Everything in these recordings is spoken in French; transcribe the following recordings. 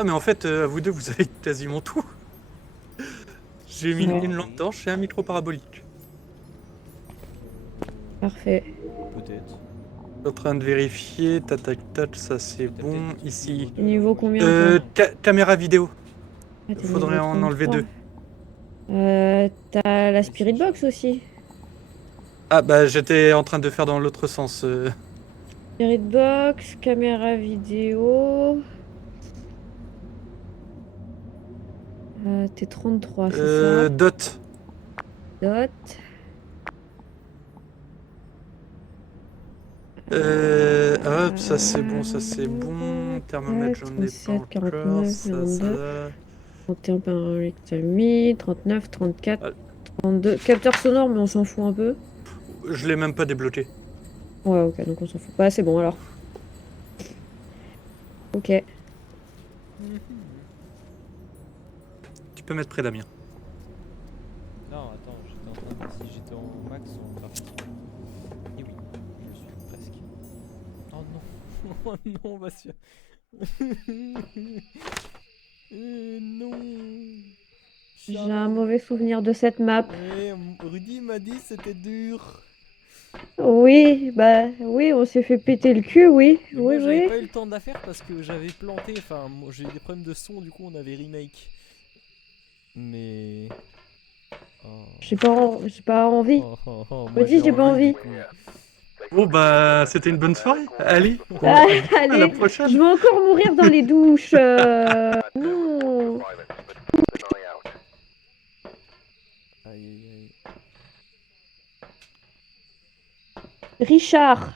Ah, mais en fait, vous deux, vous avez quasiment tout. J'ai mis Ouais. une lampe torche et un micro parabolique. Parfait. Peut-être. Je suis en train de vérifier. Tac, tac, ça c'est T'as bon. peut-être Ici. deux, Niveau moi, j'ai combien, toi Caméra vidéo. Ah, t'es Faudrait niveau en enlever 33. deux. T'as la Ouais, Spirit c'est Box chargé. aussi. Ah, bah j'étais en train de faire dans l'autre sens. Spirit Box, caméra vidéo. T'es 33, c'est ça. Dot. Dot. Hop, ça c'est bon, ça c'est bon. Thermomètre, Tac, j'en ai pas 37, encore. 49, Ça, 42, ça. 31 par rectami, 39, 34, Ah, 32. Capteur sonore, mais on s'en fout un peu. je l'ai même pas débloqué. Ouais, ok, donc on s'en fout pas. C'est bon alors. Ok. Tu peux mettre près Damien. Non, attends, j'étais en train de voir si j'étais en max ou en graphique. Et oui, je suis presque. Oh non, oh non, Bastien. Non. J'ai un mauvais souvenir de cette map. Rudy m'a dit c'était dur. Oui, bah oui, on s'est fait péter le cul, oui. Mais Oui, moi j'avais oui. pas eu le temps de la faire parce que j'avais planté, enfin moi, j'ai eu des problèmes de son, du coup on avait remake. Mais... Oh, J'ai pas envie. moi Me dis, j'ai j'ai pas envie du envie. coup. Bon, bah c'était une bonne soirée. Allez, Ah, à la allez, je prochaine. vais encore mourir dans les douches. Non. Aïe aïe aïe. Richard,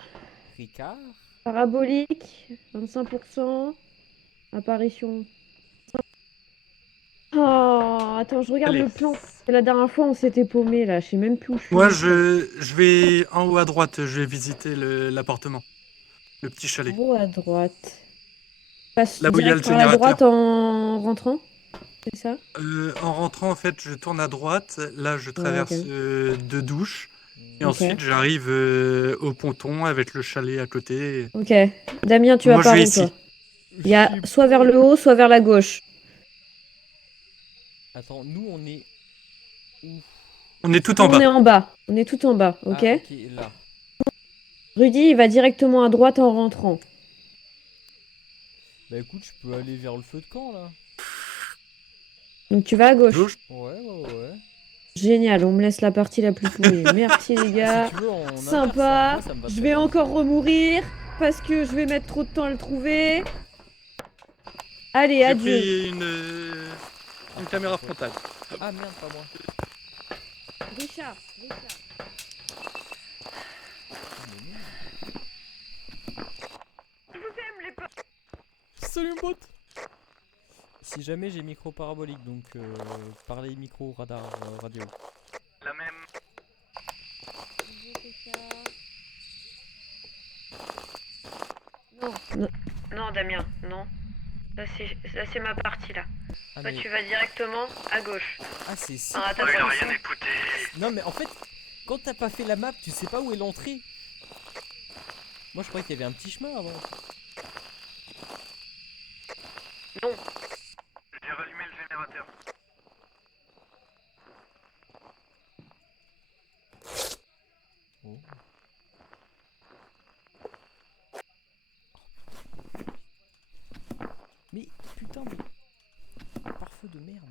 Ricard. parabolique, 25%. Apparition. Oh, attends, je regarde Allez. le plan. La dernière fois, on s'était paumé là. Je sais même plus où je suis Moi, du tout. je vais en haut à droite. Je vais visiter l'appartement. Le petit En chalet. haut à droite. Passe Là où il y a le direct par la générateur. droite en rentrant, c'est ça? En rentrant, en fait, je tourne à droite. Là, je Ouais, traverse ok. deux douches. Et Ok. ensuite, j'arrive au ponton avec le chalet à côté. Ok. Damien, tu vas Moi, je par vais où toi? ici. Il y a J'ai soit vers pas... le haut, soit vers la gauche. Attends, nous on est où? On est tout Nous, en on bas. est en bas. On est tout en bas, ok? Ah ok, là. Rudy, il va directement à droite en rentrant. Bah écoute, je peux aller vers le feu de camp là. Donc tu vas à gauche. Gauche. Ouais. Génial, on me laisse la partie la plus pourrie. Merci les Ah, si gars. tu veux, en inverse, hein. Sympa. Moi ça me va Je très vais bien. encore remourir parce que je vais mettre trop de temps à le trouver. Allez, J'ai adieu. pris une caméra frontale. Ah merde, pas moi. Richard. Salut mon pote. Si jamais j'ai micro parabolique, donc parler micro, radar, radio. La même. Non. Non, Damien, non. Ça c'est ma partie là. Ah Toi mais... tu vas directement à gauche. Ah c'est si... Ah, attends, il a attends. rien écouté. Non mais en fait, quand t'as pas fait la map, tu sais pas où est l'entrée. Moi je croyais qu'il y avait un petit chemin avant. Non. J'ai rallumé le générateur. Oh. Mais putain, mais... Pare-feu de merde.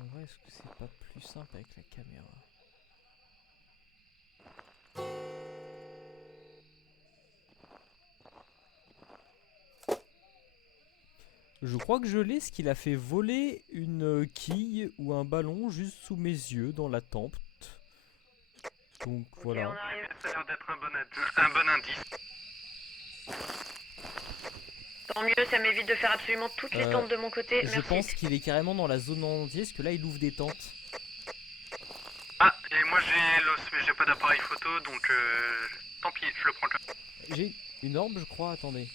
En vrai, est-ce que c'est pas plus simple avec la caméra? Je crois que je l'ai, ce qu'il a fait voler une quille ou un ballon juste sous mes yeux dans la tempe. Donc voilà. Ça a l'air d'être un bon indice. Tant mieux, ça m'évite de faire absolument toutes les tentes de mon côté. Je Merci. pense qu'il est carrément dans la zone entière, parce que là il ouvre des tentes. Ah, et moi j'ai l'os, mais j'ai pas d'appareil photo, donc tant pis, je le prends comme. J'ai une orbe, je crois, attendez.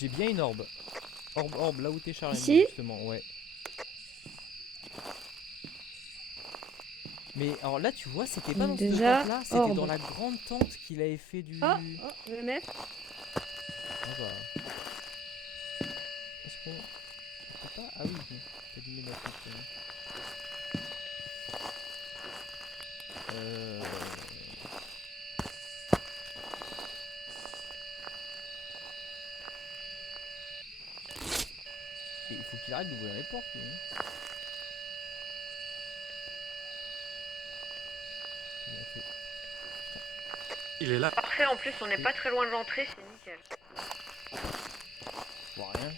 J'ai bien une orbe. Orbe, là où t'es Charlie, Ici justement, ouais. Mais alors là, tu vois, c'était pas dans cette Déjà, tente là, c'était orbe. dans la grande tente qu'il avait fait du. Oh, le mec. Ah bah. Est-ce qu'on. On peut pas. Ah oui, bon. T'as allumé la tente. Euh. Et il faut qu'il arrête d'ouvrir les portes, lui. Hein. Il a fait. Il est là. Parfait, en plus, on n'est pas très loin de l'entrée, c'est nickel. Je vois rien.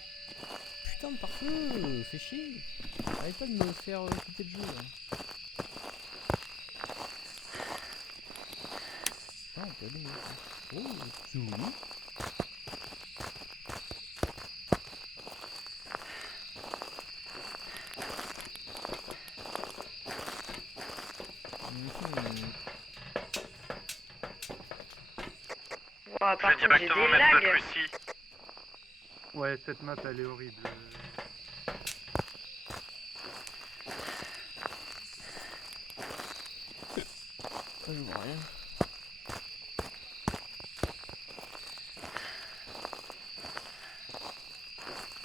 Putain de pare-feu, fais chier. Arrête pas de me faire quitter le jeu. Là. Ah, on peut allumer. Oh, c'est joli. Mhm. Ouah, Je par vais contre, j'ai directement des mettre notre lags. Russie. Ouais, cette map elle est horrible. Je vois rien.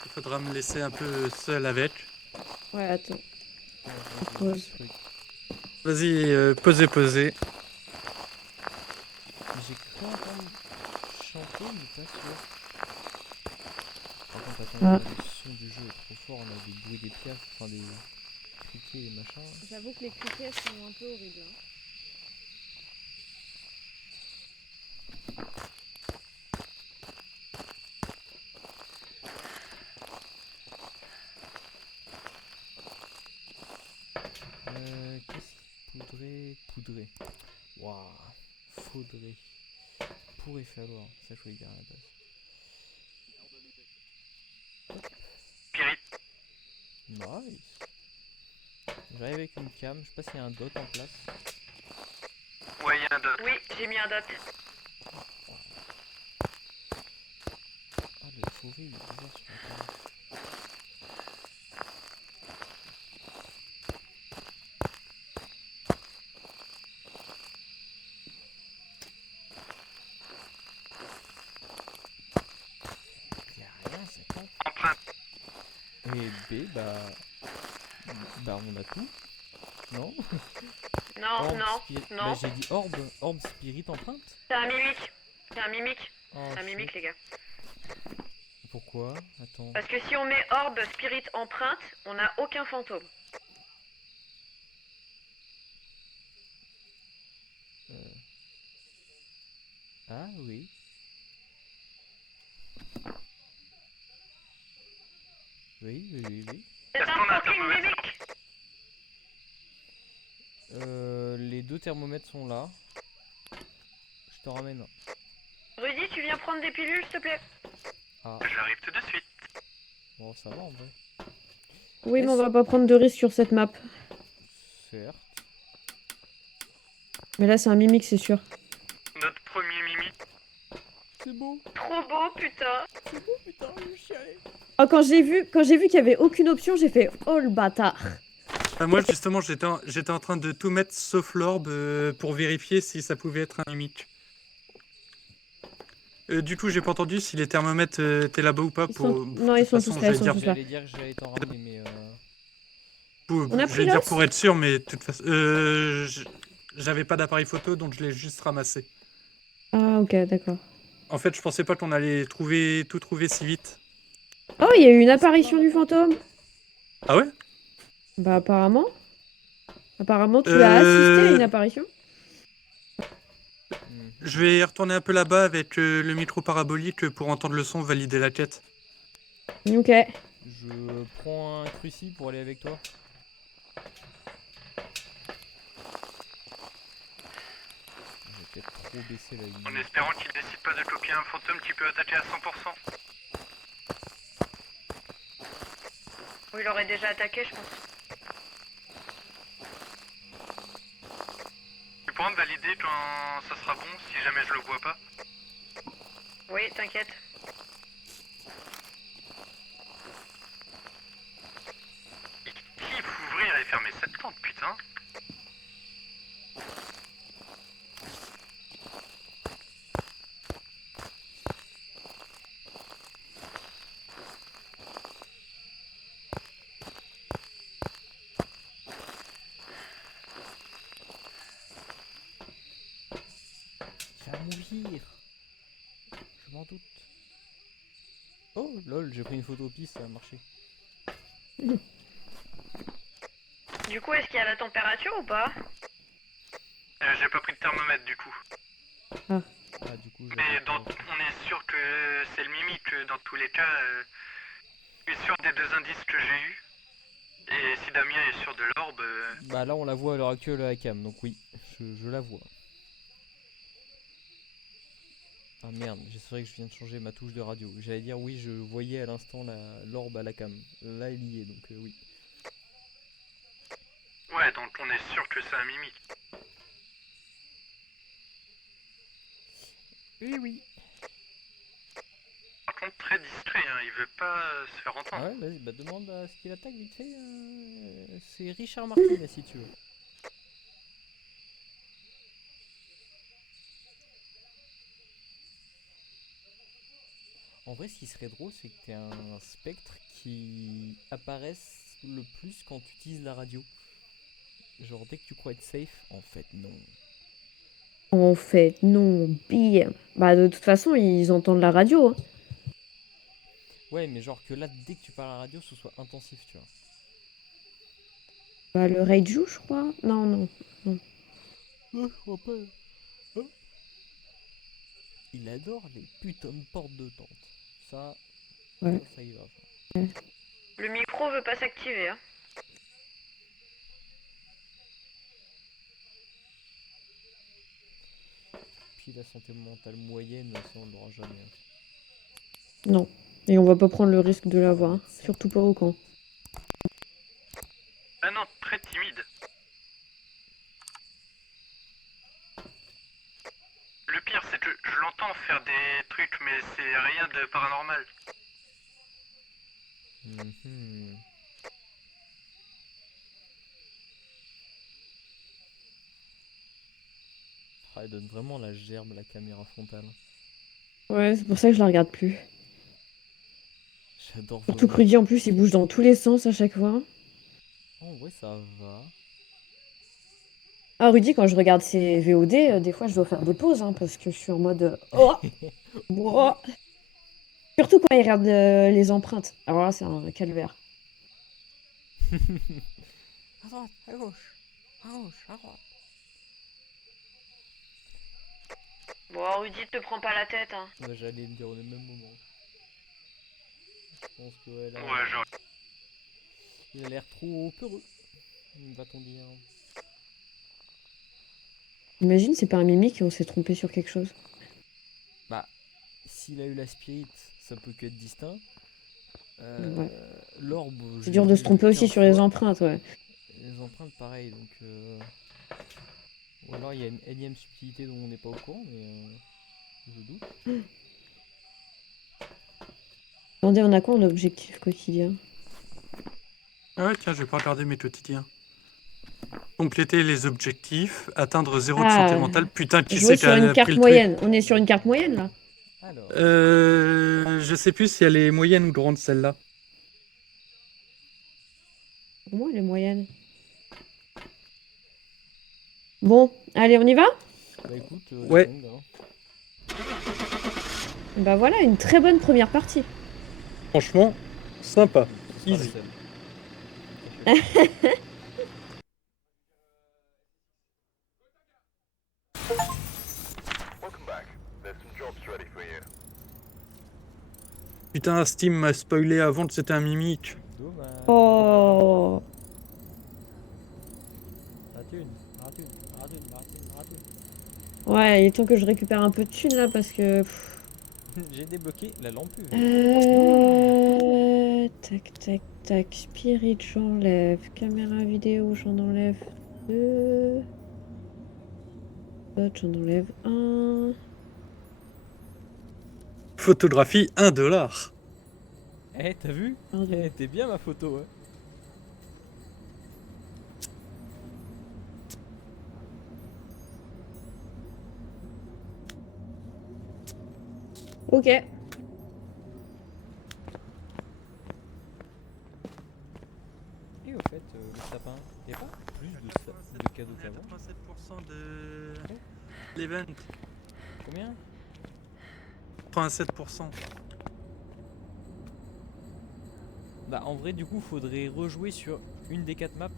Il faudra me laisser un peu seul avec. Ouais, attends. Ouais, Pause. ce truc. Vas-y, posez. Mais j'ai cru entendre chanter, mais pas sûr. Par contre, attends, Ah. le son du jeu est trop fort, on a des bruits des pièces, enfin des criquets et machin. J'avoue que les criquets sont un peu horribles. Hein. Qu'est-ce poudrer. Waouh, faudrait. Pourrait falloir, ça je voulais dire à la base. Spirit. Nice. J'arrive avec une cam, je sais pas s'il y a un dot en place. Ouais, il y a un dot. Oui, j'ai mis un dot. Ah, le forêt il est bizarre sur la cam. Il y a rien, ça compte. Empreinte. Et B, bah on a tout. Non? Non, Orbe, non, spirit. non. Bah j'ai dit orbe, spirit, empreinte. C'est un mimique. C'est un mimique. Oh, C'est un mimique, les gars. Pourquoi? Attends. Parce que si on met orbe, spirit, empreinte, on n'a aucun fantôme. Ah oui. Oui. C'est Est-ce un qu'on a un fucking thermomètre? mimique. Les deux thermomètres sont là. Je te ramène un. Rudy, tu viens prendre des pilules, s'il te plaît? Ah, J'arrive tout de suite. bon, ça va en vrai. Oui, mais on va pas prendre de risques sur cette map. Certes. Mais là, c'est un mimique, c'est sûr. Notre premier mimi. C'est beau. Trop beau, putain. C'est beau, putain, je chialais. Oh, quand j'ai vu qu'il y avait aucune option, j'ai fait oh le bâtard. Moi justement j'étais en train de tout mettre sauf l'orbe pour vérifier si ça pouvait être un mimique. Du coup j'ai pas entendu si les thermomètres étaient là-bas ou pas. Non, ils sont tous là, ils sont tous là. J'allais dire que j'allais t'en ramener, mais On a Je pris vais dire l'os pour être sûr, mais de toute façon j'avais pas d'appareil photo donc je l'ai juste ramassé. Ah, ok, d'accord. En fait je pensais pas qu'on allait tout trouver si vite. Oh, il y a eu une apparition du fantôme. Ah ouais? Bah, apparemment. Apparemment, tu as assisté à une apparition. Je vais retourner un peu là-bas avec le micro parabolique pour entendre le son, valider la quête. Ok. je prends un cruci pour aller avec toi. Je vais peut-être trop baisser la lumière. En espérant qu'il décide pas de copier un fantôme qui peut attaquer à 100%. Ou il aurait déjà attaqué, je pense. Tu pourras me valider quand ça sera bon si jamais je le vois pas. Oui, t'inquiète. Il kiffe ouvrir et fermer cette tente, putain. mourir. Je m'en doute. Oh lol, j'ai pris une photo piste, ça a marché. Du coup, est-ce qu'il y a la température ou pas? J'ai pas pris de thermomètre du coup. Ah du coup, Mais on est sûr que c'est le mimique dans tous les cas. Je suis sûr des deux indices que j'ai eus. Et si Damien est sûr de l'orbe, Bah là on la voit à l'heure actuelle à la cam, donc oui, je la vois. Ah merde, c'est vrai que je viens de changer ma touche de radio. J'allais dire oui, je voyais à l'instant l'orbe à la cam. Là il y est, donc oui. ouais, donc on est sûr que c'est un mimique. Oui oui. Par contre, très discret, hein, il veut pas se faire Ah entendre. ouais, vas-y, bah demande à ce qu'il attaque vite fait. C'est Richard Martinez si tu veux. En vrai, ce qui serait drôle, c'est que t'aies un spectre qui apparaisse le plus quand tu utilises la radio. Genre, dès que tu crois être safe, en fait, non. En fait, non, pire. Bah, de toute façon, ils entendent la radio. Hein. Ouais, mais genre que là, dès que tu parles à la radio, ce soit intensif, tu vois. Bah, le Raiju, je crois. Non, non. Je crois pas. Oh. Il adore les putains de portes de tente. Ça, Ouais. ça y va. Ça. Le micro veut pas s'activer, hein. Puis la santé mentale moyenne, ça on l'aura jamais. Hein. Non. Et on va pas prendre le risque de l'avoir. Hein. Surtout pas au camp. Ah non, très timide. Le pire, c'est que je l'entends faire des trucs, mais c'est rien de paranormal. Mhm. Ah, elle donne vraiment la gerbe la caméra frontale. Ouais, c'est pour ça que je la regarde plus. J'adore Surtout que vraiment. Rudy, en plus, il bouge dans tous les sens à chaque fois. Oh, en vrai, ça va. Ah, Rudy, quand je regarde ses VOD, des fois, je dois faire des pauses, hein, parce que je suis en mode... oh, oh. Surtout quand il regarde les empreintes. Alors là, c'est un calvaire. À droite, à gauche, à gauche, à droite. Bon, Rudy, te prends pas la tête, hein. Bah, j'allais le dire au même moment. Je pense que ouais, là, Ouais, genre. il a l'air trop peureux, va-t-on dire. Imagine, c'est pas un mimique et on s'est trompé sur quelque chose. Bah, s'il a eu la spirit, ça peut que être distinct. Ouais. L'orbe, C'est je dur l'ai de se vu tromper aussi 15 sur les fois. empreintes, ouais. Les empreintes, pareil, donc... Ou alors il y a une énième subtilité dont on n'est pas au courant, mais je doute. Attendez, on a quoi en objectif quotidien? Ah ouais, tiens, je vais pas regarder mes quotidiens. Compléter les objectifs, atteindre 0 de Ah, santé mentale. Putain, qui jouer c'est qui sur a une pris carte le truc? moyenne. On est sur une carte moyenne, là? Alors, Je sais plus si elle est moyenne ou grande celle-là. Pour moi, elle est moyenne. Bon, allez, on y va? bah écoute, Ouais. Song, hein. Bah voilà, une très bonne première partie. Franchement, sympa. Ce sera Easy. le seul. Putain, Steam m'a spoilé avant que c'était un mimique. Dommage. Oh. Ratune, ratune, ratune, ratune, ratune. Ouais, il est temps que je récupère un peu de thunes, là, parce que... J'ai débloqué la lampe UV. Tac, tac, tac. Spirit, j'enlève. Caméra vidéo, j'en enlève 2. D'autres, j'en enlève 1. Photographie, $1. Eh, t'as vu? Pardon. Eh, t'es bien ma photo, ouais. Ok. Et au fait, le sapin, y'a pas plus de cadeaux qu'avant? 87% de l'event. Combien? 87%. Bah en vrai du coup faudrait rejouer sur une des 4 maps.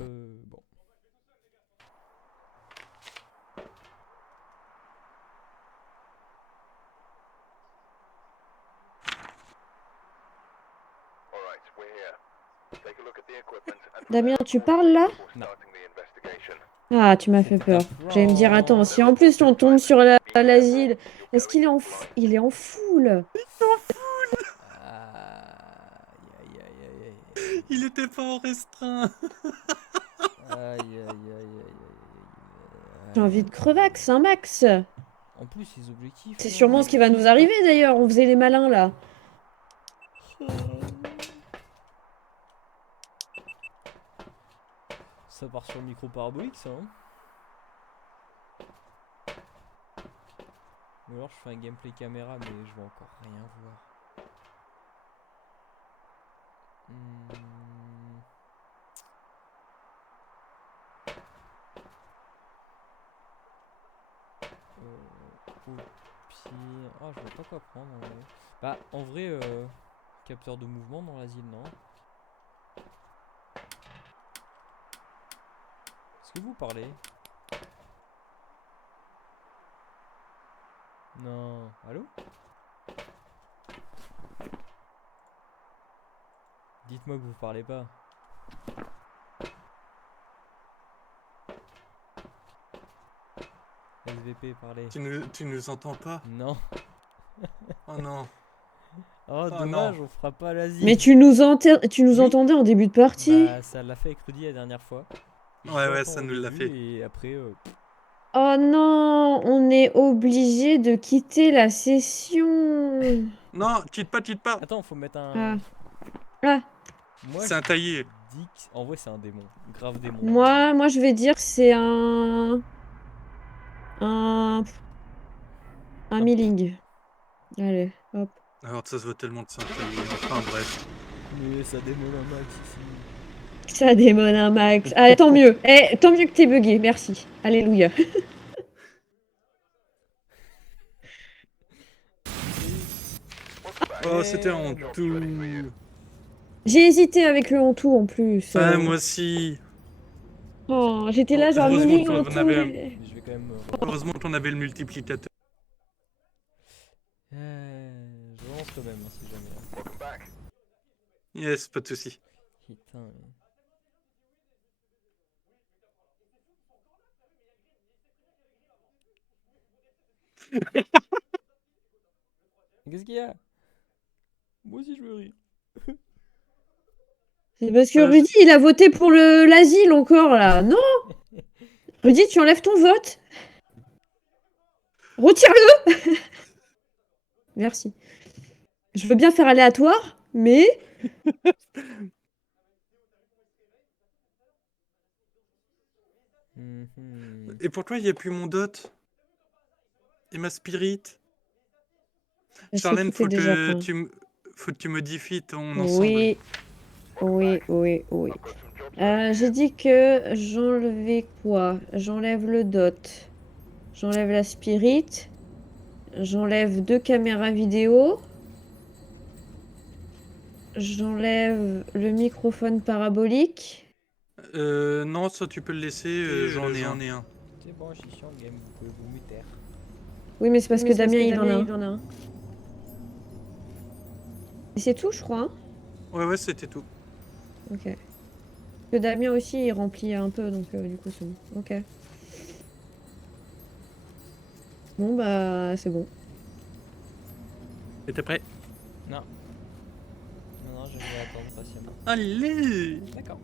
Bon. Damien, tu parles là? Non. Ah, tu m'as fait peur. J'allais me dire, attends, si en plus on tombe sur l'asile, est-ce qu'il est il est en foule? Aïe aïe aïe aïe. Il était pas en restreint. Aïe aïe aïe aïe J'ai aïe. envie de crevax, un max. En plus les objectifs. C'est là. sûrement ce qui va nous arriver d'ailleurs, on faisait les malins là. Ça part sur le micro parabolique ça hein. Ou alors je fais un gameplay caméra mais je vais encore rien voir. Au pire... Oh je vois pas quoi prendre en vrai. Bah en vrai capteur de mouvement dans l'asile non. Est-ce que vous parlez? Non. Allô? Dites-moi que vous parlez pas. SVP, parlez. Tu nous entends pas? Non. Oh non. Oh, Oh dommage, non. on fera pas l'Asie. Mais tu nous Oui. entendais en début de partie. Bah, ça l'a fait avec Rudy la dernière fois. Ouais, ça nous l'a fait. Et après, Oh non, on est obligé de quitter la session. Non, cheat pas. attends, faut mettre un. Ah. Ah, Moi, C'est un taillé. je dis que- En vrai, c'est un démon. Grave démon. moi je vais dire que c'est un milling. Allez, hop. Alors ça se voit tellement de c'est un taillé. Enfin bref. Mais ça démon un max ici. Ça démone un max. Ah, tant mieux. Tant mieux que t'es bugué, merci. Alléluia. Oh, c'était en tout. J'ai hésité avec le en tout en plus. Ouais, moi aussi. Oh, j'étais là genre Heureusement milling qu'on en en tout. avait un. Mais je vais quand même. Heureusement qu'on avait le multiplicateur. Je relance quand même, hein, si jamais. Yes, pas de soucis. Putain. Qu'est-ce qu'il y a? Moi aussi je veux rire. C'est parce que Rudy, il a voté pour l'asile encore là. Non! Rudy, tu enlèves ton vote. Retire-le! Merci. Je veux bien faire aléatoire, mais... Et pourquoi il n'y a plus mon dot? Et ma spirit? Charlène, faut que tu modifies ton ensemble. Oui. J'ai dit que j'enlevais quoi? J'enlève le dot. J'enlève la spirit. J'enlève 2 caméras vidéo. J'enlève le microphone parabolique. Non, ça tu peux le laisser, j'en ai un. C'est bon, je suis sur le game, vous pouvez vous muter. Oui, mais c'est parce que Damien, il en a un. Et c'est tout, je crois. Hein. Ouais, c'était tout. Ok. Que Damien aussi, il remplit un peu, donc du coup, c'est bon. Ok. Bon, bah, c'est bon. Et t'es prêt? Non, je vais attendre patiemment. Allez! D'accord.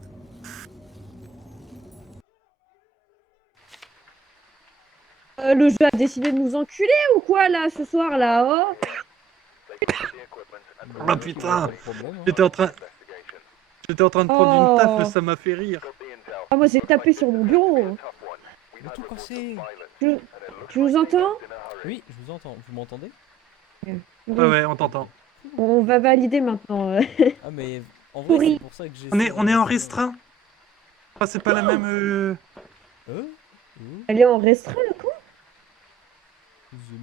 Le jeu a décidé de nous enculer ou quoi, là, ce soir, là? Oh! Ah putain! Problème, hein. J'étais en train de prendre une taf, ça m'a fait rire. Ah, moi, j'ai tapé sur mon bureau. Hein. Mais tout cassé. Tu nous entends? Oui, je vous entends. Vous m'entendez? Ouais, on t'entend. On va valider maintenant. Ah mais en vrai Pourri. c'est pour ça que j'ai. On est en restreint. Ah, c'est pas la même. Où Elle est en restreint, le coup?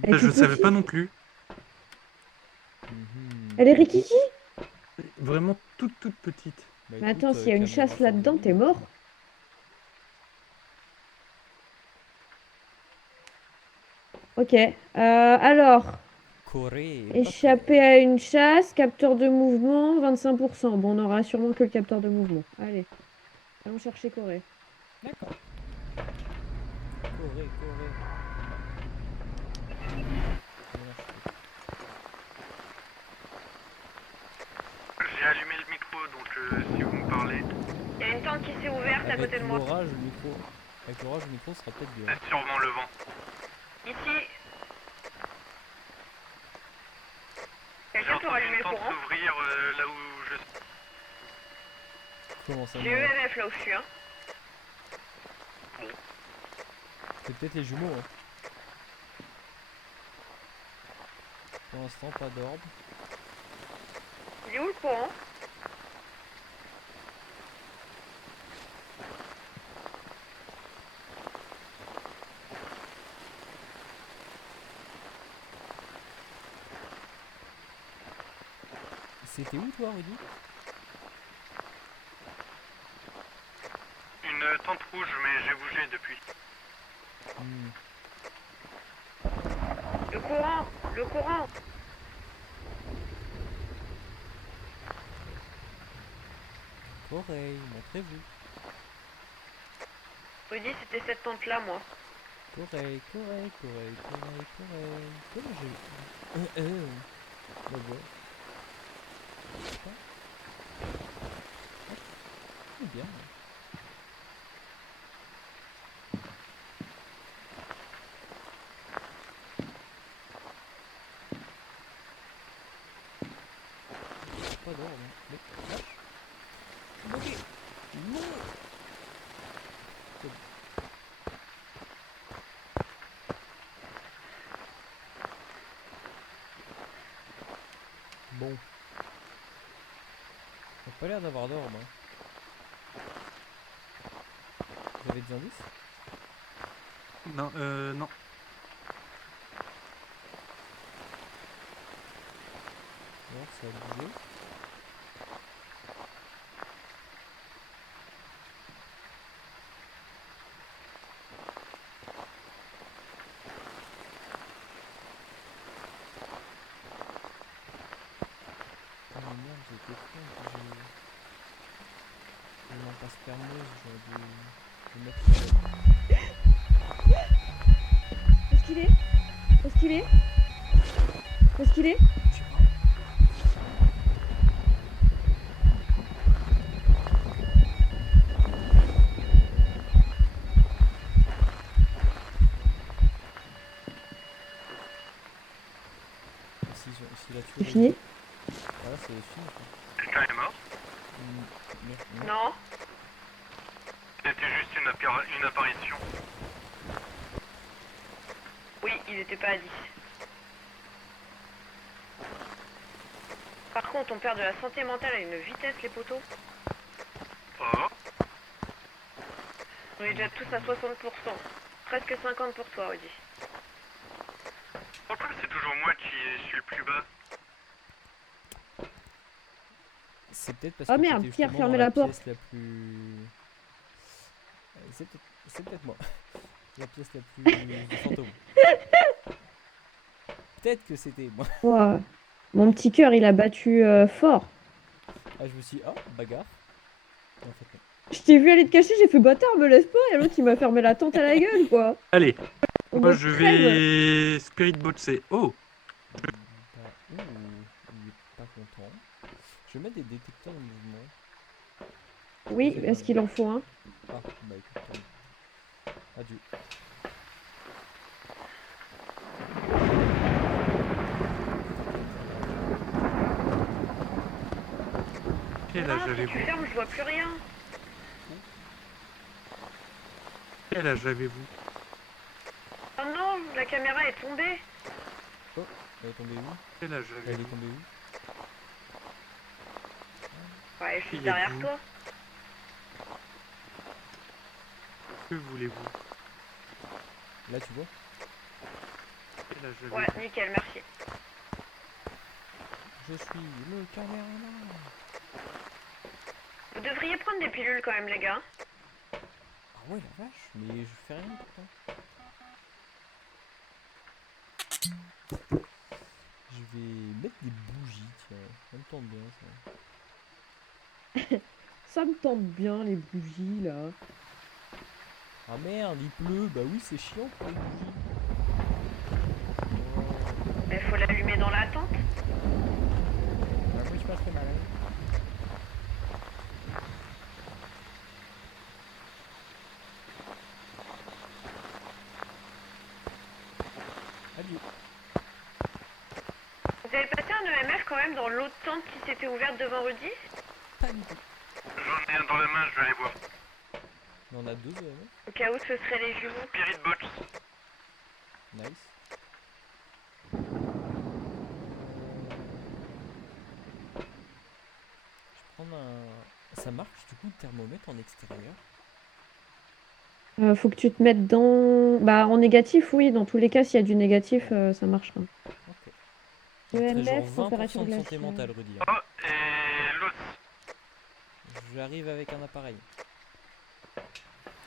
Elle est Je toute savais petite. pas non plus. Mhm. Elle est rikiki. Vraiment toute petite. Bah Mais écoute, attends, s'il y a une caméra chasse là-dedans, fournie. t'es mort. Ok. Alors, Corée, échapper à une chasse, capteur de mouvement, 25%. Bon, on aura sûrement que le capteur de mouvement. Allez, allons chercher Corée. D'accord. Corée, Corée. Bien acheté. J'ai allumé le micro, donc si vous me parlez, Il y a une tente qui s'est ouverte à Avec côté de moi. l'orage, le micro. Avec l'orage, le micro sera peut-être bien. c'est sûrement le vent. Ici. J'ai Quelqu'un peut entendu rallumer une le tente courant? s'ouvrir là où je suis. Comment ça J'ai moi EMF là où je suis, hein. C'est peut-être les jumeaux, hein. Pour l'instant, pas d'orbe. Il est où le courant? C'était où toi, Rudy? Une tente rouge, mais j'ai bougé depuis. Hmm. Le courant! Le courant! Corée, montrez-vous. Rudy, c'était cette tente là, moi. Corée, Corée, Corée, Corée, Corée. Comment j'ai... Bah bon. Ah, c'est bien. Pas d'orbe, hein. Mais... Ah. Bloqué. Non. C'est bon. Bon. Ça a pas l'air d'avoir d'orbe, hein. Vous avez des indices? Non, non. Alors, ça a bougé. Ah mais merde, j'ai été con, j'ai une impasse fermeuse, j'aurais dû mettre Où est-ce qu'il est? Où est-ce qu'il est? Où est-ce qu'il est? Je sais pas. S'il a tué C'est Rudy. fini? Ah là c'est fini quoi. Quelqu'un est mort. Non. Non? C'était juste une apparition. Oui, il était pas à 10. Par contre, on perd de la santé mentale à une vitesse, les poteaux. Oh, On est déjà tous à 60%. Presque 50 pour toi, Rudy. pourquoi c'est toujours moi qui suis le plus bas? C'est peut-être parce Oh que merde, t'étais qui a justement refermé dans la porte? pièce la plus... C'est peut-être moi. La pièce la plus du fantôme. Peut-être que c'était moi. Ouah. Mon petit cœur, il a battu fort. Ah je me suis dit, ah, bagarre. Et en fait non. Je t'ai vu aller te cacher, j'ai fait bâtard, me laisse pas. Et l'autre, il m'a fermé la tente à la gueule, quoi. Allez, En moi mode je crève. vais Spirit Botser. Oh, Bah, ouh, il est pas content. Je vais mettre des détecteurs de mouvement. Oui, est-ce qu'il en faut un? Ah, bah écoute, tant mieux. Adieu. quel Ah, âge si tu avez-vous? fermes, je vois plus rien. Quel âge avez-vous? Oh non, la caméra est tombée. Oh, elle est tombée où? Quel âge Elle est avez-vous? tombée où? Ouais, je suis Qui derrière êtes-vous? toi. Que voulez-vous? Là tu vois? Là, je Ouais, nickel, merci. Je suis le caméraman. Vous devriez prendre des pilules quand même, les gars. Ah ouais, la vache, mais je fais rien pourtant. Je vais mettre des bougies, tiens. Ça me tente bien ça. Ça me tente bien, les bougies, là. Ah merde, il pleut. Bah oui, c'est chiant pour les bougies. Oh. Mais faut l'allumer dans la tente. Bah moi, je suis pas très malin. Adieu. Vous avez passé un EMF quand même dans l'autre tente qui s'était ouverte devant Rudy? Pas du tout. J'en ai un dans la main, je vais aller voir. Mais on a deux hein. Au cas où ce serait les jumeaux. Spirit Box. Nice. Je vais prendre un... Ça marche du coup le thermomètre en extérieur? Faut que tu te mettes dans... Bah, en négatif, oui. Dans tous les cas, s'il y a du négatif, ça marchera. Ok. Il Le serait genre MF, température 20% de santé glaciaire. mentale, Rudy. Oh, et l'os. J'arrive avec un appareil.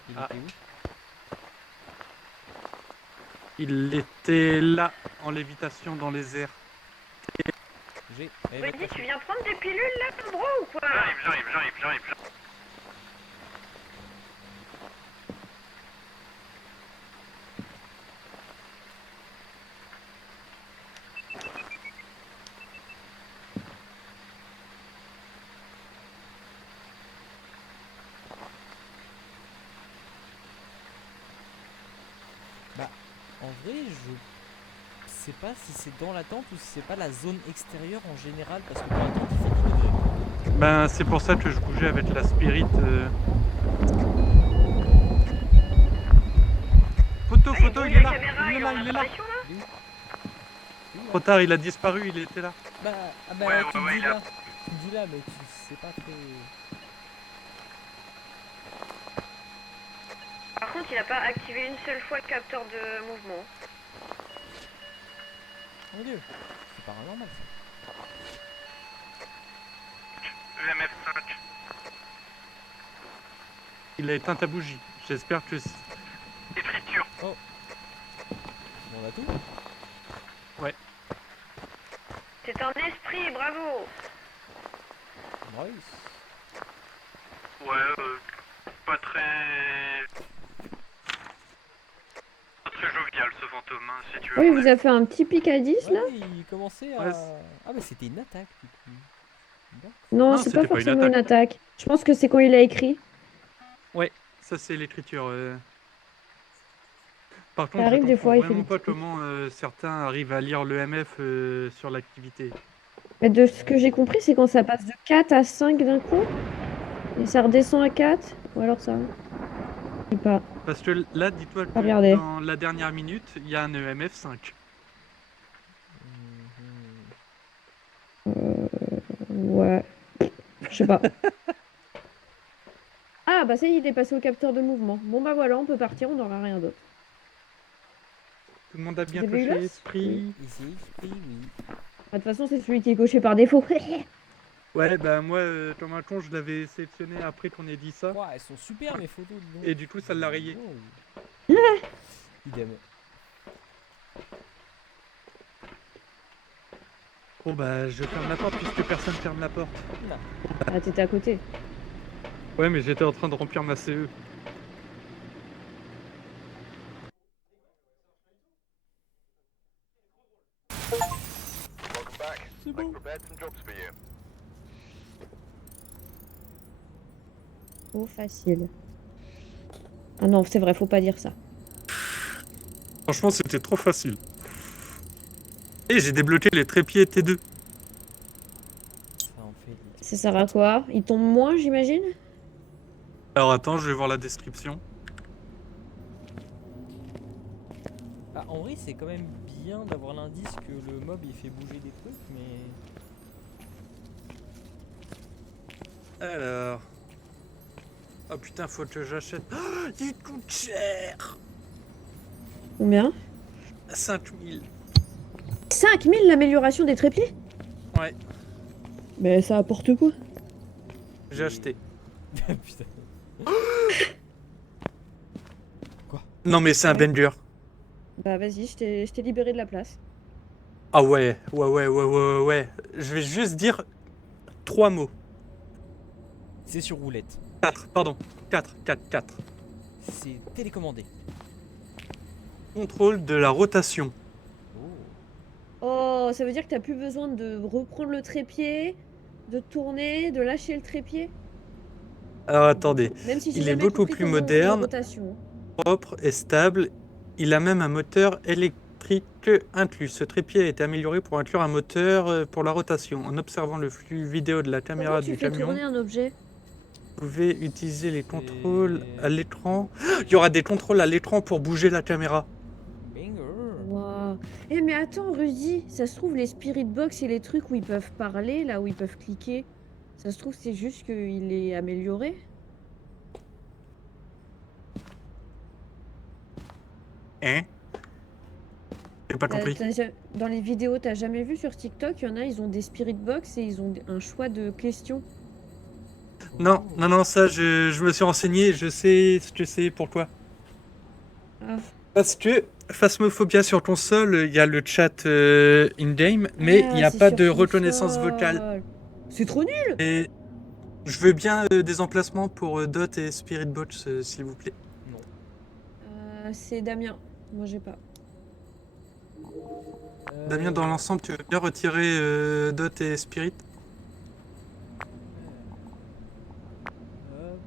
Il Ah. était où? Il était là, en lévitation dans les airs. J'ai. Rudy, tu viens prendre des pilules là, mon bro, ou quoi? J'arrive. Bah, en vrai, je sais pas si c'est dans la tente ou si c'est pas la zone extérieure en général, parce que dans la tente il fait 10 degrés. Ben, c'est pour ça que je bougeais avec la spirit. Photo, il est là. Caméra, Il est il est là, en il est là. apparition là? Il est où? Trop tard, il a disparu, il était là. Bah, ah bah Ouais, tu me ouais, dis il a- là. Tu me dis là, mais tu sais pas très. Par contre, il a pas activé une seule fois le capteur de mouvement. Oh mon dieu, c'est paranormal ça. EMF 5. Il a éteint ta bougie. J'espère que... Écriture. On a tout? C'est un esprit, bravo! Nice. Ouais, pas très... Pas très jovial ce fantôme, hein, si tu veux. Oui, mon vous avis. avez fait un petit pic à 10, là? Ouais, il commençait à. Ouais, Ah bah c'était une attaque du coup. D'accord. Non, Non, c'est c'était pas pas une forcément une attaque. Je pense que c'est quand il a écrit. Ouais, ça c'est l'écriture. Par Ça contre, je arrive des comprends fois, il fait vraiment des pas petits pics. comment certains arrivent à lire le MF sur l'activité. Mais de ce que j'ai compris, c'est quand ça passe de 4 à 5 d'un coup. Et ça redescend à 4. Ou alors ça. Je sais pas. Parce que là, dis-toi que Regardez. dans la dernière minute, il y a un EMF 5. Mhm. Ouais. Je sais pas. Ah, bah ça y est, il est passé au capteur de mouvement. Bon, bah voilà, on peut partir, on n'aura rien d'autre. Tout le monde a bien Vous avez eu touché l'os? l'esprit. Ici, esprit, oui. Bah, de toute façon, c'est celui qui est coché par défaut. Ouais, bah moi, comme un con, je l'avais sélectionné après qu'on ait dit ça. Ouah, elles sont super mes photos, dis donc. Et du coup, ça l'a rayé. Wow. Idem. Bon, bah, je ferme la porte puisque personne ferme la porte. Non. Ah, t'étais à côté. Ouais, mais j'étais en train de remplir ma CE. C'est bon. Trop facile. Ah non, c'est vrai, faut pas dire ça. Franchement, c'était trop facile. Et j'ai débloqué les trépieds T2. Ça en fait. Ça sert à quoi? Il tombe moins, j'imagine? Alors attends, je vais voir la description. Ah, en vrai, c'est quand même bien d'avoir l'indice que le mob il fait bouger des trucs, mais. Alors... Oh putain, faut que j'achète... Oh, il coûte cher! Combien? 5000. 5000 l'amélioration des trépieds? Ouais, Mais ça apporte quoi? j'ai acheté. Putain. Non, mais c'est un banger. Bah vas-y, je t'ai libéré de la place. Ah ouais. Je vais juste dire 3 mots. C'est sur roulette. 4, pardon. 4. C'est télécommandé. Contrôle de la rotation. Oh. Oh, ça veut dire que t'as plus besoin de reprendre le trépied, de tourner, de lâcher le trépied? Alors attendez, Même si j'ai il est jamais beaucoup compris plus comment on fait la moderne, rotation. propre et stable. Il a même un moteur électrique inclus. Ce trépied a été amélioré pour inclure un moteur pour la rotation. En observant le flux vidéo de la Comment caméra tu du fais camion, tourner un objet? vous pouvez utiliser les contrôles à l'écran. Il y aura des contrôles à l'écran pour bouger la caméra. Banger. Waouh. Eh mais attends, Rudy, ça se trouve les Spirit Box et les trucs où ils peuvent parler, là où ils peuvent cliquer, ça se trouve c'est juste qu'il est amélioré? Hein? J'ai pas compris. Dans les vidéos, t'as jamais vu sur TikTok, il y en a, ils ont des Spirit Box et ils ont un choix de questions. Non, ça, je me suis renseigné, je sais ce que c'est, pourquoi. Ah. Parce que Phasmophobia sur console, il y a le chat in-game, mais il n'y a c'est pas sur de reconnaissance console. vocale. C'est trop nul! Et je veux bien des emplacements pour Dot et Spirit Box, s'il vous plaît. Non. C'est Damien, moi j'ai pas. Damien, dans l'ensemble, tu veux bien retirer Dot et Spirit? Hop,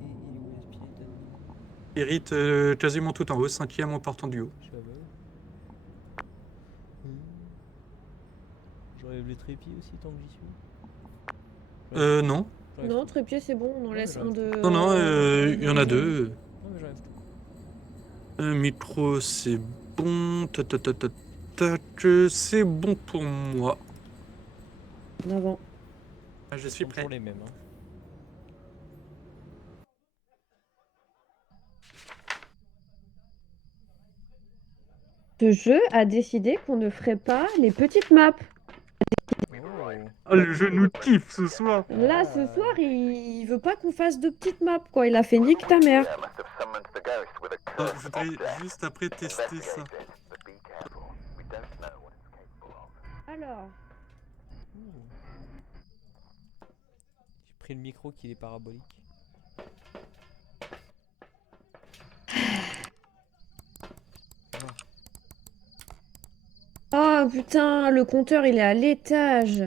et où est Spirit Admin? Spirit, quasiment tout en haut, 5e en partant du haut. Je suis aveugle. J'enlève les trépieds aussi tant que j'y suis. Non. J'enlève Non, tout. trépied c'est bon, on en Ouais, laisse j'arrive un de... Non, il y en a deux. Non mais j'enlève tout. Micro, c'est bon. C'est bon pour moi. En avant. Je Ils suis sont prêt. toujours les mêmes. Hein. Ce jeu a décidé qu'on ne ferait pas les petites maps. Oh. Oh, le jeu nous kiffe ce soir. Là, ce soir, il veut pas qu'on fasse de petites maps, quoi. Il a fait nique ta mère. Je voudrais juste après tester ça. Alors, J'ai pris le micro qui est parabolique. oh putain, le compteur, il est à l'étage.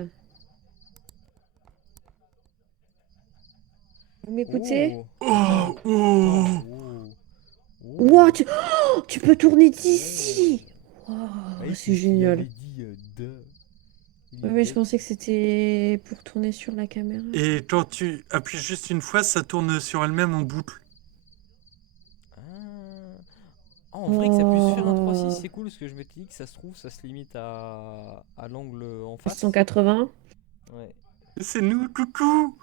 Vous m'écoutez? Oh. Oh, oh. Wow, tu peux tourner d'ici. Wow, Ah, c'est il génial. avait dit Ouais, mais je pensais que c'était pour tourner sur la caméra. Et quand tu appuies juste une fois, ça tourne sur elle-même en boucle. Ah. Ah, en vrai que ça puisse faire un Oh. 3-6 c'est cool parce que je m'étais dit que ça se trouve ça se limite à l'angle en face. 180. Ouais. C'est nous, coucou.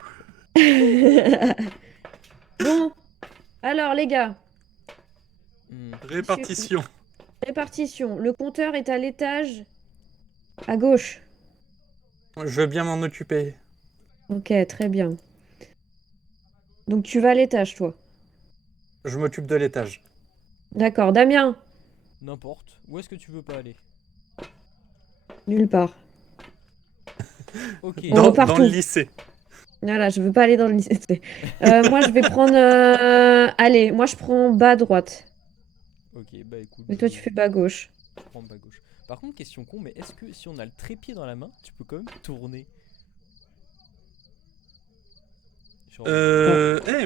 Bon, alors les gars, Répartition. répartition. Le compteur est à l'étage à gauche. Je veux bien m'en occuper. Ok, très bien. Donc tu vas à l'étage, toi. Je m'occupe de l'étage. D'accord, Damien, N'importe. Où est-ce que tu veux pas aller? nulle part. Ok. On va Dans partout. le lycée. Voilà, je veux pas aller dans le lycée. Moi, je vais prendre. Allez, moi, je prends bas à droite. Ok, bah écoute. Et toi, tu fais bas à gauche. Je prends bas gauche. Par contre, question con, mais est-ce que si on a le trépied dans la main, tu peux quand même tourner? Genre...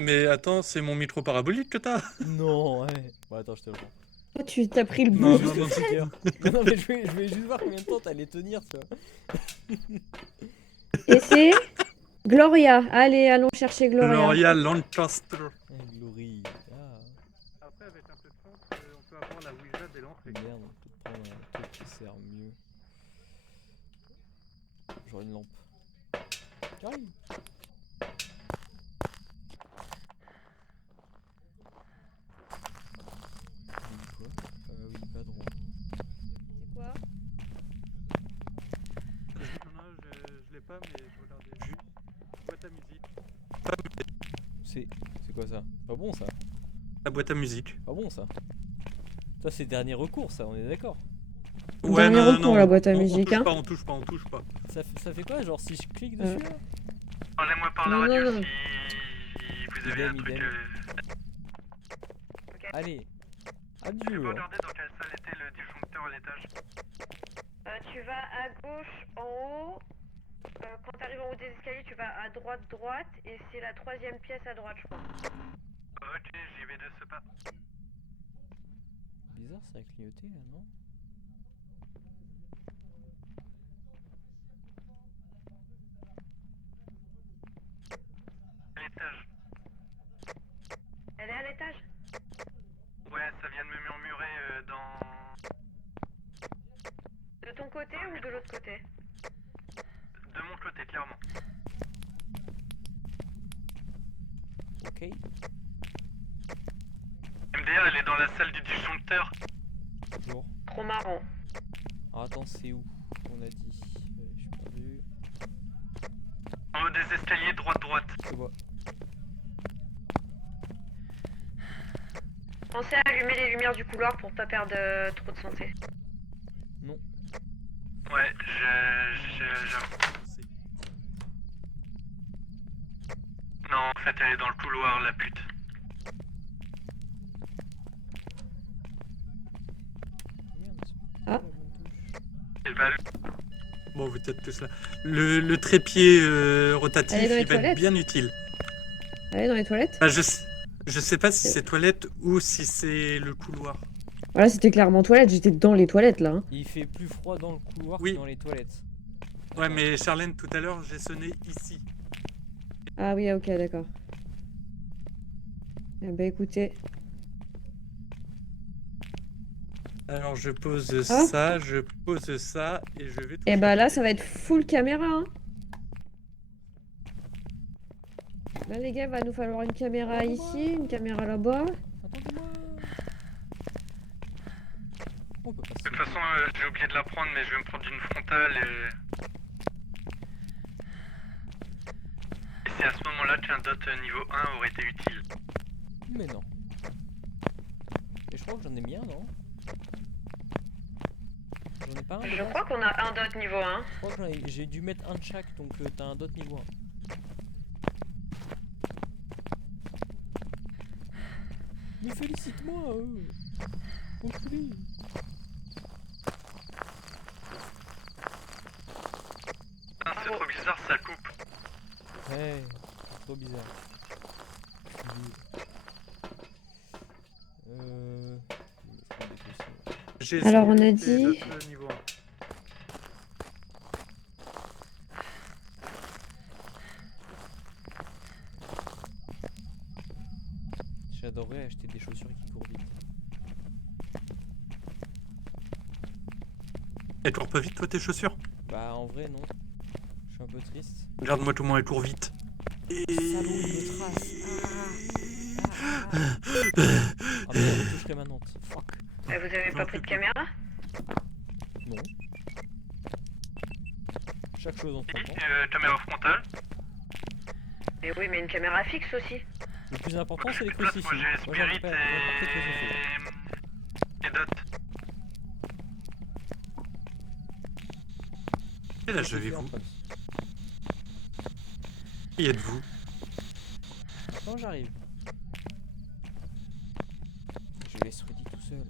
Mais attends, c'est mon micro parabolique que t'as. Non, ouais. Bon, attends, je te le rends. Toi, tu t'as pris le Non, bout. non, non, Mais non, mais je vais juste voir combien de temps t'allais tenir, tu vois. Et c'est Gloria. Allez, allons chercher Gloria. Gloria Lancaster. Glory. Ah, Après, avec un peu de chance, on peut avoir la Ouija dès l'entrée. merde, on peut prendre un truc qui sert mieux. Genre une lampe. J'arrive. C'est quoi ça? Pas bon ça? La boîte à musique. Pas bon ça? Ça c'est dernier recours ça, on est d'accord? Dernier recours, la boîte à musique, hein. On touche pas. Ça fait quoi genre si je clique dessus là? Parlez-moi par la Non, radio non. si vous avez un Idem, truc. idem. Allez, J'ai adieu. pas hein. regardé dans quelle salle était le disjoncteur à l'étage. Tu vas à gauche en haut. Quand t'arrives en haut des escaliers, tu vas à droite, et c'est la 3e pièce à droite, je crois. Ok, j'y vais de ce pas. Bizarre ça a clignoté là, non? À l'étage. Elle est à l'étage? Ouais, ça vient de me murmurer dans. De ton côté ou de l'autre côté? De mon côté, clairement. Ok. MDR, elle est dans la salle du disjoncteur. Toujours. Trop marrant. Alors attends, c'est où? On a dit. Je suis perdu. En haut des escaliers, droite. Je vois. Pensez à allumer les lumières du couloir pour pas perdre trop de santé. Non. Ouais, j'avoue. Non, en fait, elle est dans le couloir, la pute. Merde, c'est Ah. pas la bonne touche. Et bah, Bon, vous êtes tous là. Le trépied rotatif, Elle est dans les il va être toilettes bien utile. Allez, dans les toilettes. Ah, je sais pas si c'est toilette ou si c'est le couloir. Voilà, c'était clairement toilettes. J'étais dans les toilettes, là. Hein. Il fait plus froid dans le couloir Oui. que dans les toilettes. Ouais, mais Charlène, tout à l'heure, j'ai sonné ici. Ah oui, ok, d'accord. Eh ben, écoutez. Alors, je pose Ah. ça, je pose ça, et je vais... tout Eh ben là, chercher. ça va être full caméra, hein. Là, les gars, il va nous falloir une caméra ici, une caméra là-bas. Attendez-moi. On peut de passer. toute façon, j'ai oublié de la prendre, mais je vais me prendre une frontale et c'est à ce moment-là qu'un dot niveau 1 aurait été utile. Mais non. Et je crois que j'en ai mis un, non? J'en ai pas un de Je base crois qu'on a un dot niveau 1. Je crois que j'ai dû mettre un de chaque, donc t'as un dot niveau 1. Mais félicite-moi, enculé. Ah, c'est trop bizarre, ça coupe. Ouais, c'est trop bizarre. Je vais défausser. J'ai Alors, essayé on a les dit- autres niveaux 1. J'adorerais acheter des chaussures qui courent vite. Elles courent pas vite, toi, tes chaussures? Bah en vrai non. Je suis un peu triste. Regarde-moi comment elles courent vite. Salaud, il me trace. Ah mais la touche rémanente. Fuck. Vous avez pas pris de caméra? Non. Chaque chose en son temps. Caméra frontale. Mais oui, mais une caméra fixe aussi. Le plus important c'est les Place, crucifix. moi j'ai Moi, j'en Spirit ai pas de crucifix. et dot. Et là, je vais vous. Qui êtes-vous? Quand j'arrive. Je laisse Rudy tout seul.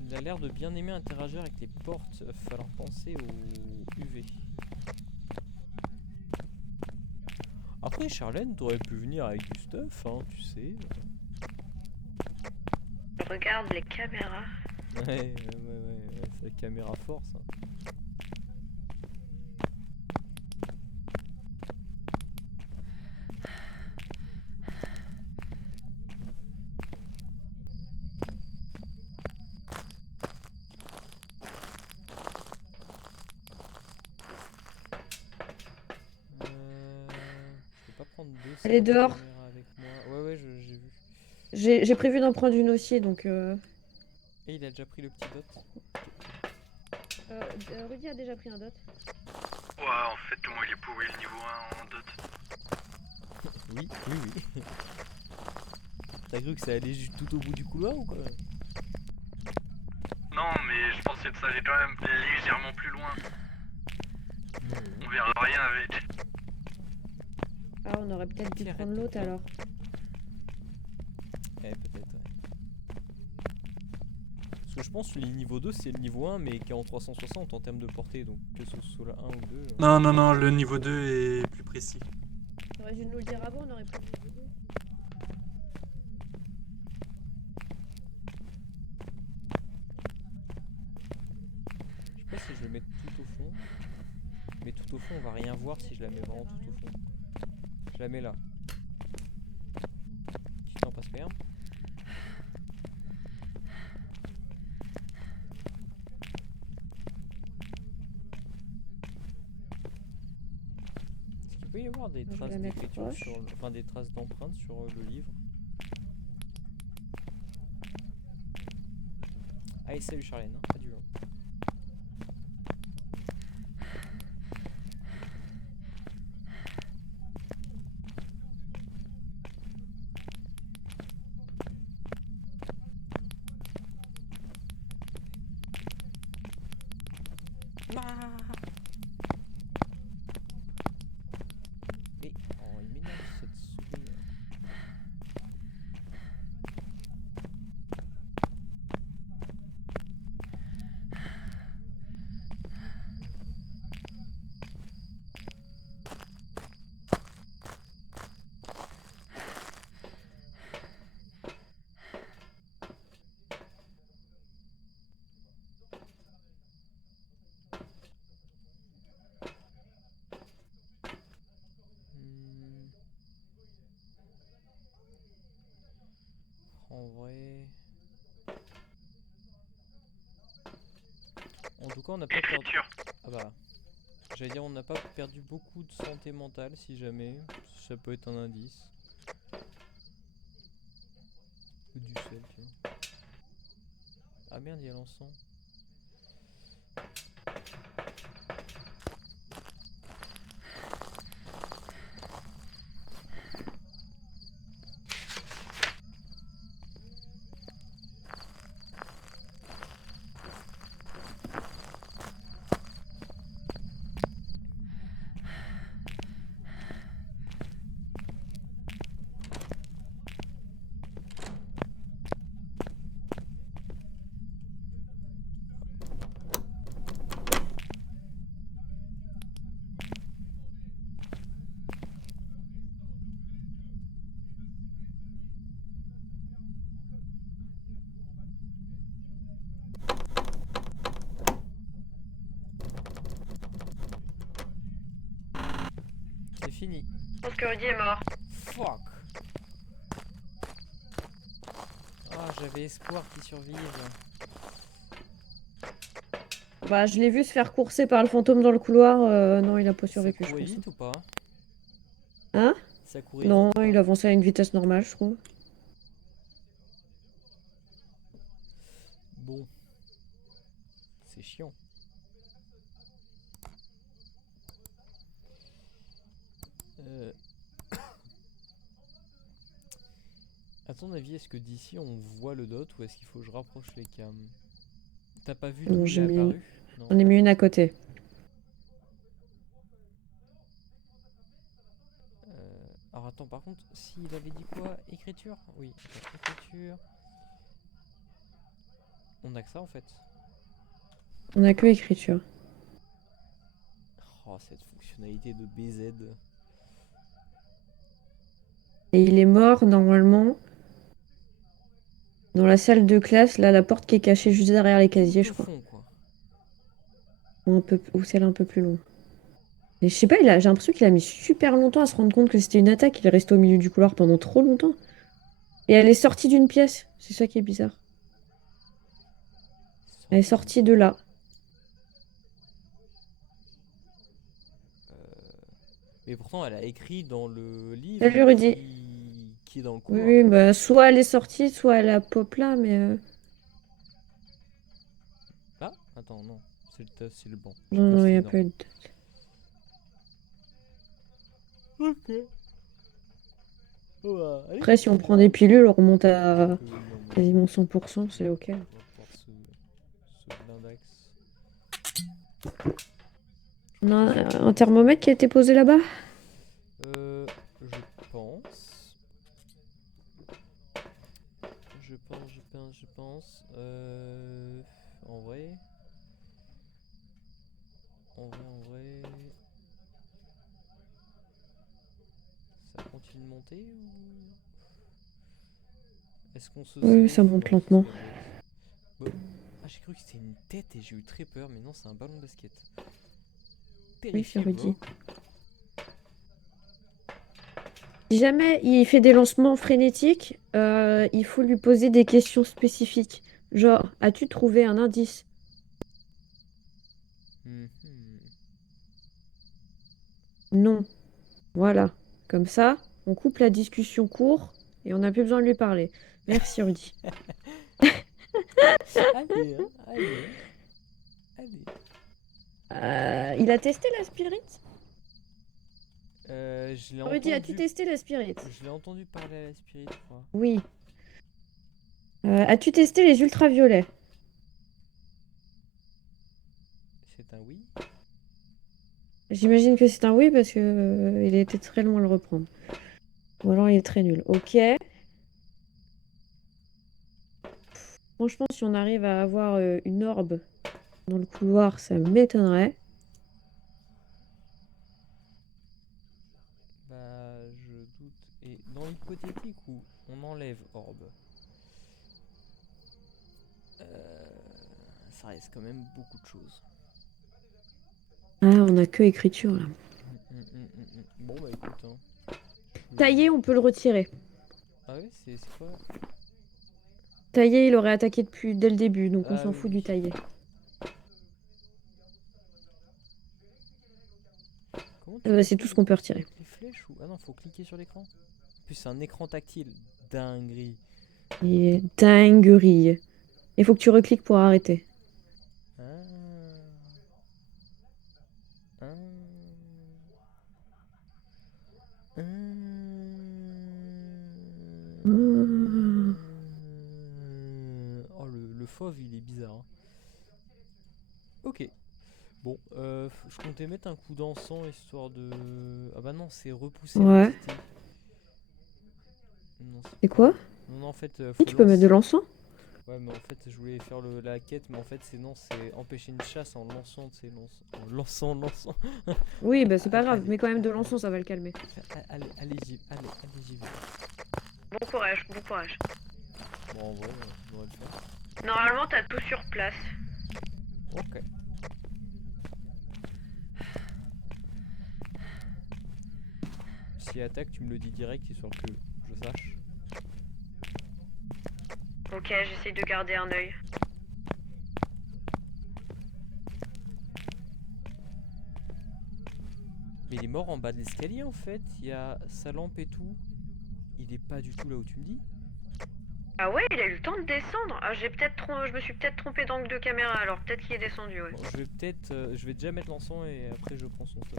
Il a l'air de bien aimer interagir avec les portes. Va falloir penser au UV. Après, Charlène, t'aurais pu venir avec du stuff, hein, tu sais. Je regarde les caméras. Ouais, c'est la caméra force. Hein. Je peux pas prendre deux. Elle est dehors. caméras avec moi. Ouais, j'ai vu. J'ai prévu d'en prendre une aussi, donc... Et il a déjà pris le petit dot. Rudy a déjà pris un dot. Ouais, en fait, moi, il est pourri le niveau 1 en dot. Oui, oui, oui. T'as cru que ça allait juste tout au bout du couloir ou quoi? Non, mais je pensais que ça allait quand même légèrement plus loin. On verra rien avec. Ah, on aurait peut-être dû Tiens, prendre arrête de l'autre faire. alors. Peut-être, ouais. Parce que je pense que le niveau 2 c'est le niveau 1 mais qui est en 360 en termes de portée, donc que ce soit le 1 ou 2. Non, non, non, le niveau 2 est plus précis. T'aurais dû nous le dire avant, on aurait pu le dire. Je sais pas si je le mets tout au fond. Mais tout au fond on va rien voir si je la mets vraiment tout au fond. Je la mets là. Tu t'en passes rien? Est-ce qu'il peut y avoir des Je vais traces la mettre d'écriture proche. sur enfin des traces d'empreintes sur le livre? Allez, salut Charlène, hein. Adieu. Mais oh, il m'énerve cette souris. En vrai. En tout cas, on n'a pas perdu. Écriture. Ah bah. J'allais dire, on n'a pas perdu beaucoup de santé mentale si jamais. Ça peut être un indice. Ou du sel, tiens. Ah merde, il y a l'encens. C'est fini. Je pense que Rudy est mort. Fuck. Ah, j'avais espoir qu'il survive. Bah, je l'ai vu se faire courser par le fantôme dans le couloir. Non, il a pas Ça survécu, je courait pense. vite ou pas? Hein? Ça courait Non, vite ou pas? il avançait à une vitesse normale, je trouve. Bon. C'est chiant. À ton avis, est-ce que d'ici on voit le dot ou est-ce qu'il faut que je rapproche les cams? T'as pas vu Non, d'où il j'ai est mis- apparu? Non. On est mis une à côté. Alors attends, par contre, s'il avait dit quoi? Écriture? Oui, écriture. On a que ça en fait. On a que écriture. Oh, cette fonctionnalité de BZ. Et il est mort, normalement, dans la salle de classe, là, la porte qui est cachée juste derrière les casiers, Tout je au crois. fond, quoi. Ou celle un peu plus loin. Mais je sais pas, j'ai l'impression qu'il a mis super longtemps à se rendre compte que c'était une attaque. Il est resté au milieu du couloir pendant trop longtemps. Et elle est sortie d'une pièce. C'est ça qui est bizarre. Elle est sortie de là. Mais pourtant, elle a écrit dans le livre Salut, Rudy. qui est dans le Oui, couloir. oui, bah, soit elle est sortie, soit elle a pop là, mais... Ah, attends, non. C'est le banc. Non, non, il n'y a Sinon. pas eu de... Ok. Oh, bah, allez, Après, si on on prend verra. des pilules, on remonte à Non, mais quasiment 100%, c'est ok. on va voir ce blindax. On a un thermomètre qui a été posé là-bas? Je pense. Je pense. En vrai. En vrai. Ça continue de monter ou. Est-ce qu'on se Oui, sauve? ça monte Ouais, ce lentement. serait bête. Bon. Ah, j'ai cru que c'était une tête et j'ai eu très peur, mais non, c'est un ballon de basket. Oui, c'est Terrifié, Rudy. bro. Si jamais il fait des lancements frénétiques, il faut lui poser des questions spécifiques. Genre, as-tu trouvé un indice? Mhm. Non. Voilà. Comme ça, on coupe la discussion court et on n'a plus besoin de lui parler. Merci, Rudy. Allez, hein, allez. Allez. Il a testé la spirit? Je l'ai Rudy, as-tu entendu. testé la spirit? Je l'ai entendu parler à la spirit, je crois. Oui. As-tu testé les ultraviolets? C'est un oui. J'imagine que c'est un oui parce que il a été très long à le reprendre. Ou alors il est très nul. Ok. Franchement, si on arrive à avoir une orbe dans le couloir, ça m'étonnerait. Bah, je doute. Et dans l'hypothétique où on enlève orbe, ça reste quand même beaucoup de choses. Ah, on a que écriture là. Bon, bah écoute, hein. Taillé, on peut le retirer. Ah ouais, c'est quoi? Taillé, il aurait attaqué depuis dès le début, donc on Ah s'en oui, fout oui. du taillé. Comment Ah tu bah, c'est fais tout ce qu'on peut retirer. les flèches ou. Ah non, faut cliquer sur l'écran. En plus, c'est un écran tactile. Dinguerie. Et dinguerie. Il faut que tu recliques pour arrêter. Ah. Ah. Ah. Ah. Oh, le fauve, il est bizarre, hein. Ok. Bon, je comptais mettre un coup d'encens histoire de. Ah bah non, c'est repousser Ouais. l'entité. Non, C'est pas. quoi? Non, en fait, Oui, faut tu peux mettre de lancer. l'encens? Ouais, mais en fait, je voulais faire la quête, mais en fait, c'est non, c'est empêcher une chasse en lançant, tu sais, lançant. Oui, bah c'est pas grave. Allez, Mais quand même de allez, l'encens, ça va le calmer. allez, j'y vais. Bon courage, bon courage. Bon, en vrai, on devrait le faire. Normalement, t'as tout sur place. Ok. Si attaque, tu me le dis direct, histoire que je sache. Ok, j'essaye de garder un œil. Mais il est mort en bas de l'escalier en fait, il y a sa lampe et tout. Il est pas du tout là où tu me dis. Ah ouais, il a eu le temps de descendre. Ah, je me suis peut-être trompé d'angle de caméra, alors peut-être qu'il est descendu, ouais. Bon, je vais déjà mettre l'encens et après je prends son stuff.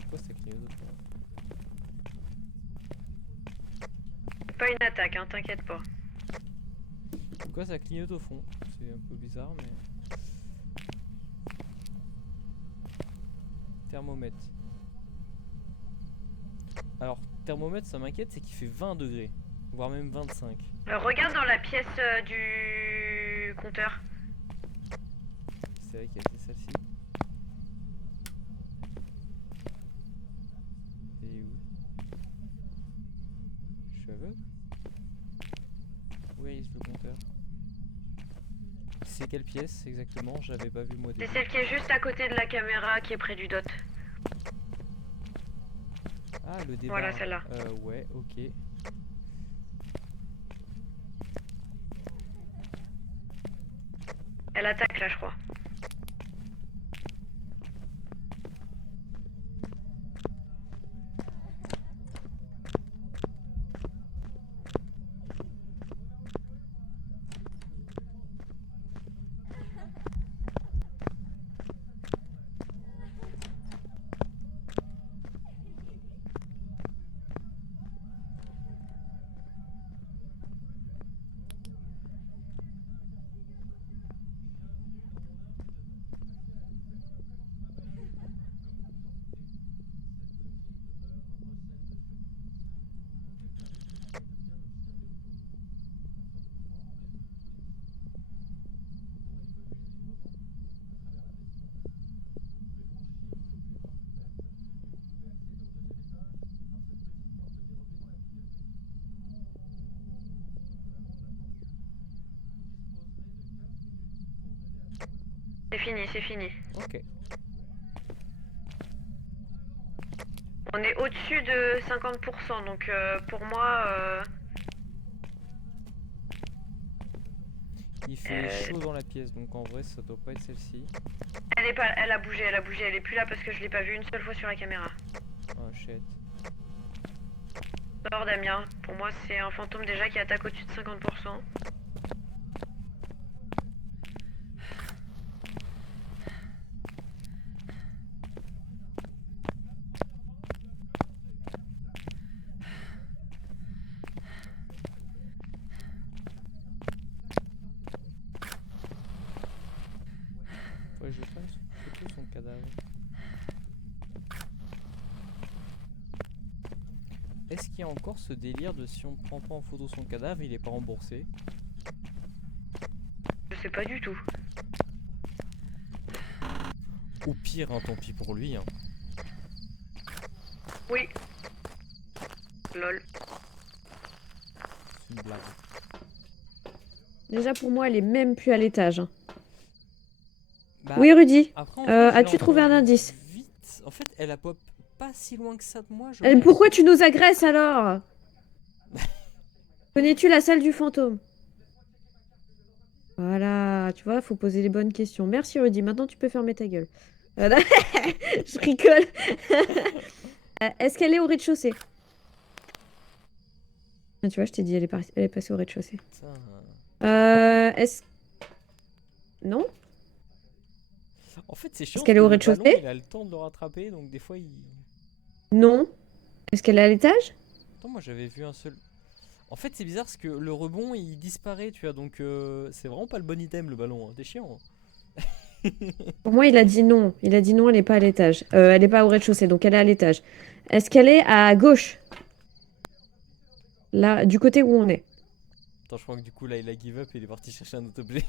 Pourquoi ça clignote d'autres fois? C'est pas une attaque, hein, t'inquiète pas. Pourquoi ça clignote au fond? C'est un peu bizarre mais. Thermomètre. Alors, thermomètre, ça m'inquiète, c'est qu'il fait 20 degrés, voire même 25. Regarde dans la pièce du compteur. C'est vrai qu'il y a celle-ci. Et où? Je suis aveugle? Où est le compteur? C'est quelle pièce exactement? J'avais pas vu moi C'est déjà. celle qui est juste à côté de la caméra, qui est près du dot. Ah, le débat. Voilà, celle-là. Ouais, ok. Elle attaque là, je crois. C'est fini, c'est fini. Ok. On est au-dessus de 50%, donc pour moi... Il fait chaud dans la pièce, donc en vrai, ça doit pas être celle-ci. Elle a bougé, elle est plus là parce que je l'ai pas vue une seule fois sur la caméra. Oh shit. D'abord Damien, pour moi c'est un fantôme déjà qui attaque au-dessus de 50%. Ouais, je vais faire une photo de son cadavre. Est-ce qu'il y a encore ce délire de si on prend pas en photo son cadavre, il est pas remboursé? Je sais pas du tout. Au pire, hein, tant pis pour lui. Hein. Oui. Lol. C'est une blague. Déjà, pour moi, elle est même plus à l'étage. Hein. Bah, Oui, Rudy. après, en fait, je l'ai as-tu trouvé un entendu indice? Vite. En fait, elle a pop pas si loin que ça de moi, je pense. Pourquoi tu nous agresses alors? Connais-tu la salle du fantôme? Voilà, tu vois, faut poser les bonnes questions. Merci Rudy, maintenant tu peux fermer ta gueule. Je rigole. Est-ce qu'elle est au rez-de-chaussée? Ah, tu vois, je t'ai dit, elle est passée au rez-de-chaussée. Putain. Est-ce... Non? En fait, c'est chiant. qu'elle est au parce que le rez-de-chaussée? ballon, il a le temps de le rattraper, donc des fois, il... Non. Est-ce qu'elle est à l'étage? Attends, moi, j'avais vu un seul... En fait, c'est bizarre parce que le rebond, il disparaît, tu vois, donc c'est vraiment pas le bon item, le ballon. Hein. T'es chiant. Hein. Pour moi, il a dit non. Il a dit non, elle n'est pas à l'étage. Elle n'est pas au rez-de-chaussée, donc elle est à l'étage. Est-ce qu'elle est à gauche? Là, du côté où on est. Attends, je crois que du coup, là, il a give up et il est parti chercher un autre objet.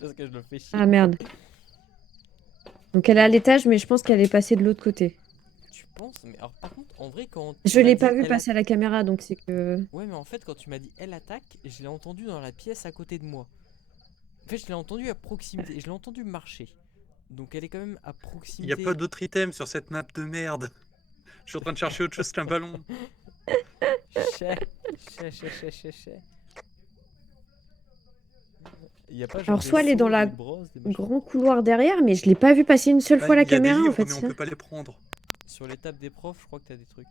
Parce que je le fais chier. Ah merde. Donc elle est à l'étage, mais je pense qu'elle est passée de l'autre côté. Tu penses? Mais alors, par contre, en vrai, quand... Je l'ai pas vu passer à la caméra, donc c'est que... Ouais, mais en fait, quand tu m'as dit elle attaque, je l'ai entendu dans la pièce à côté de moi. En fait, je l'ai entendu à proximité. Je l'ai entendu marcher. Donc, elle est quand même à Il proximité. n'y a pas d'autre item sur cette map de merde. Je suis en train de chercher autre chose qu'un ballon. Chais. Il y a pas genre Alors, des soit elle est dans seaux, la des brosses, des machins grand couloir derrière, mais je l'ai pas vu passer une seule Bah, fois la il y a des caméra, en livres, fait. mais ça. on peut pas les prendre. Sur les tables des profs, je crois que t'as des trucs.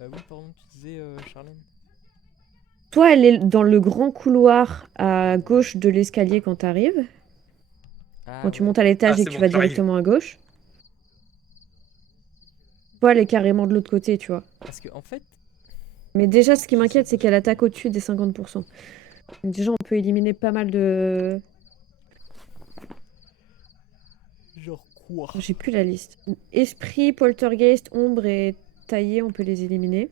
Oui, pardon, tu disais, Charlène. Soit elle est dans le grand couloir à gauche de l'escalier quand t'arrives. Ah, Quand tu ouais. montes à l'étage Ah, et c'est que tu bon, vas j'arrive. directement à gauche. Soit elle est carrément de l'autre côté, tu vois. Parce que, en fait, Mais déjà, ce qui m'inquiète, c'est qu'elle attaque au-dessus des 50%. Donc déjà, on peut éliminer pas mal de... genre quoi? J'ai plus la liste. Esprit, poltergeist, ombre et taillé, on peut les éliminer.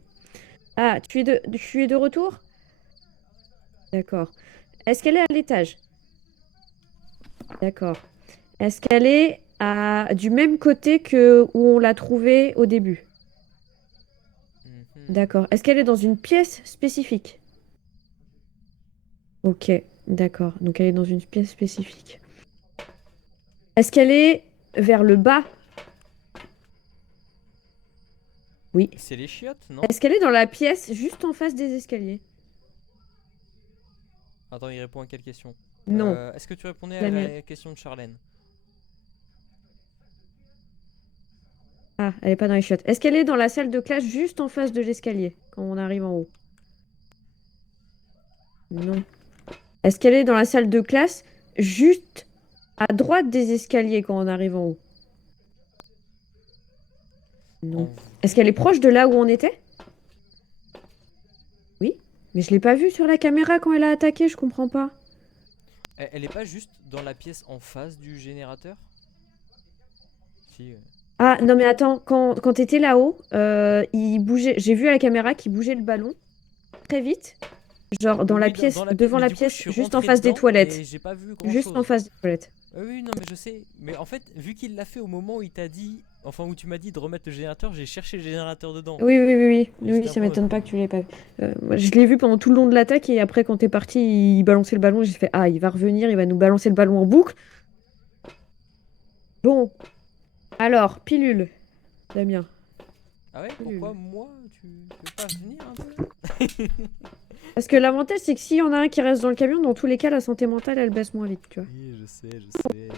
Ah, tu es de retour? D'accord. Est-ce qu'elle est à l'étage? D'accord. Est-ce qu'elle est du même côté que où on l'a trouvée au début? Mhm. D'accord. Est-ce qu'elle est dans une pièce spécifique? Ok, d'accord. Donc elle est dans une pièce spécifique. Est-ce qu'elle est vers le bas? Oui. C'est les chiottes, non? Est-ce qu'elle est dans la pièce juste en face des escaliers? Attends, il répond à quelle question? Non. Est-ce que tu répondais La à mienne. la question de Charlène? Ah, elle est pas dans les chiottes. Est-ce qu'elle est dans la salle de classe juste en face de l'escalier quand on arrive en haut? Non. Est-ce qu'elle est dans la salle de classe juste à droite des escaliers quand on arrive en haut? Non. En- Est-ce qu'elle est proche de là où on était? Oui, mais je l'ai pas vue sur la caméra quand elle a attaqué, je comprends pas. Elle est pas juste dans la pièce en face du générateur? Si. Ah, non mais attends, quand t'étais là-haut, il bougeait. J'ai vu à la caméra qu'il bougeait le ballon très vite. Genre dans la Oui, pièce, dans la pièce, devant mais la du coup, pièce, je suis juste en rentré face des dedans toilettes. et j'ai pas vu grand Juste chose. en face des toilettes. Oui, non, mais je sais. Mais en fait, vu qu'il l'a fait au moment où il t'a dit, enfin où tu m'as dit de remettre le générateur, j'ai cherché le générateur dedans. Oui, oui, oui, oui. Mais Oui, c'était ça un peu- m'étonne pas que tu l'aies pas vu. Moi, je l'ai vu pendant tout le long de l'attaque et après quand t'es parti, il balançait le ballon. J'ai fait, ah, il va revenir, il va nous balancer le ballon en boucle. Bon, alors, pilule, Damien. Ah ouais, Oui, pourquoi oui. moi? Tu peux pas venir un peu? Parce que l'avantage, c'est que s'il y en a un qui reste dans le camion, dans tous les cas, la santé mentale, elle baisse moins vite, tu vois. Oui, je sais, je sais.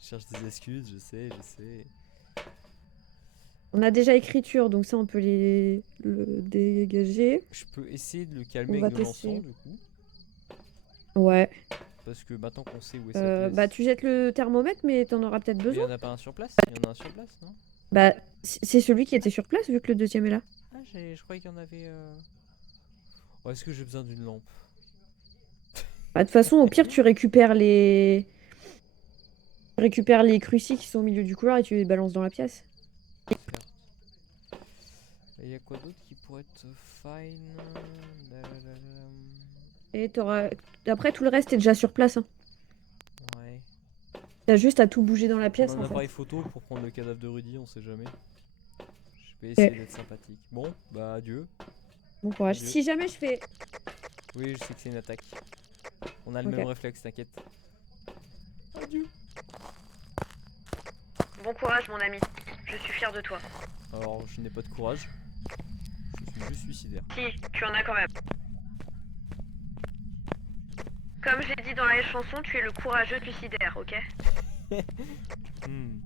Je cherche des excuses, je sais, je sais. On a déjà écriture, donc ça, on peut le dégager. Je peux essayer de le On calmer va avec de l'encens tester. du coup. Ouais. Parce que maintenant qu'on sait où est sa Bah, pièce. tu jettes le thermomètre, mais t'en auras peut-être Mais il y besoin. en a pas un sur place? Il y en a un sur place, non? Bah, c'est celui qui était sur place, vu que le deuxième est là. Ah, je croyais qu'il y en avait. Oh, est-ce que j'ai besoin d'une lampe? Bah, de toute façon, au pire, tu récupères les crucis qui sont au milieu du couloir et tu les balances dans la pièce. Certes. Et il y a quoi d'autre qui pourrait être fine? Dadadadam. Et t'auras... Après, tout le reste est déjà sur place, hein. Ouais. T'as juste à tout bouger dans la pièce, Prendre en un fait. appareil photo pour prendre le cadavre de Rudy, on sait jamais. Je vais Ok. essayer d'être sympathique. Bon, bah adieu. Bon courage. Adieu. Si jamais je fais... Oui, je sais que c'est une attaque. On a le Ok. même réflexe, t'inquiète. Adieu. Bon courage, mon ami. Je suis fière de toi. Alors, je n'ai pas de courage. Je suis juste suicidaire. Si, tu en as quand même. Comme j'ai dit dans la chanson, tu es le courageux suicidaire, ok? Hmm.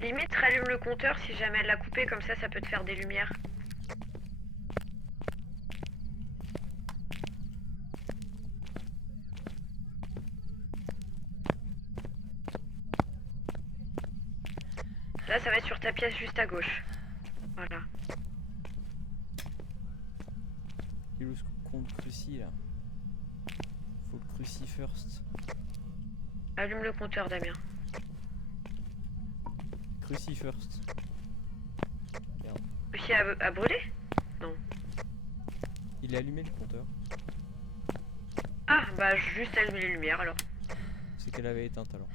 Limite, rallume le compteur si jamais elle l'a coupé, comme ça peut te faire des lumières. Là, ça va être sur ta pièce juste à gauche. Voilà. Il est où ce compte cruci là? Faut le cruci first. Allume le compteur, Damien. Cruci first. Merde. Aussi à brûler? Il a allumé le compteur. Ah, bah juste allumer les lumières alors. C'est qu'elle avait éteint alors.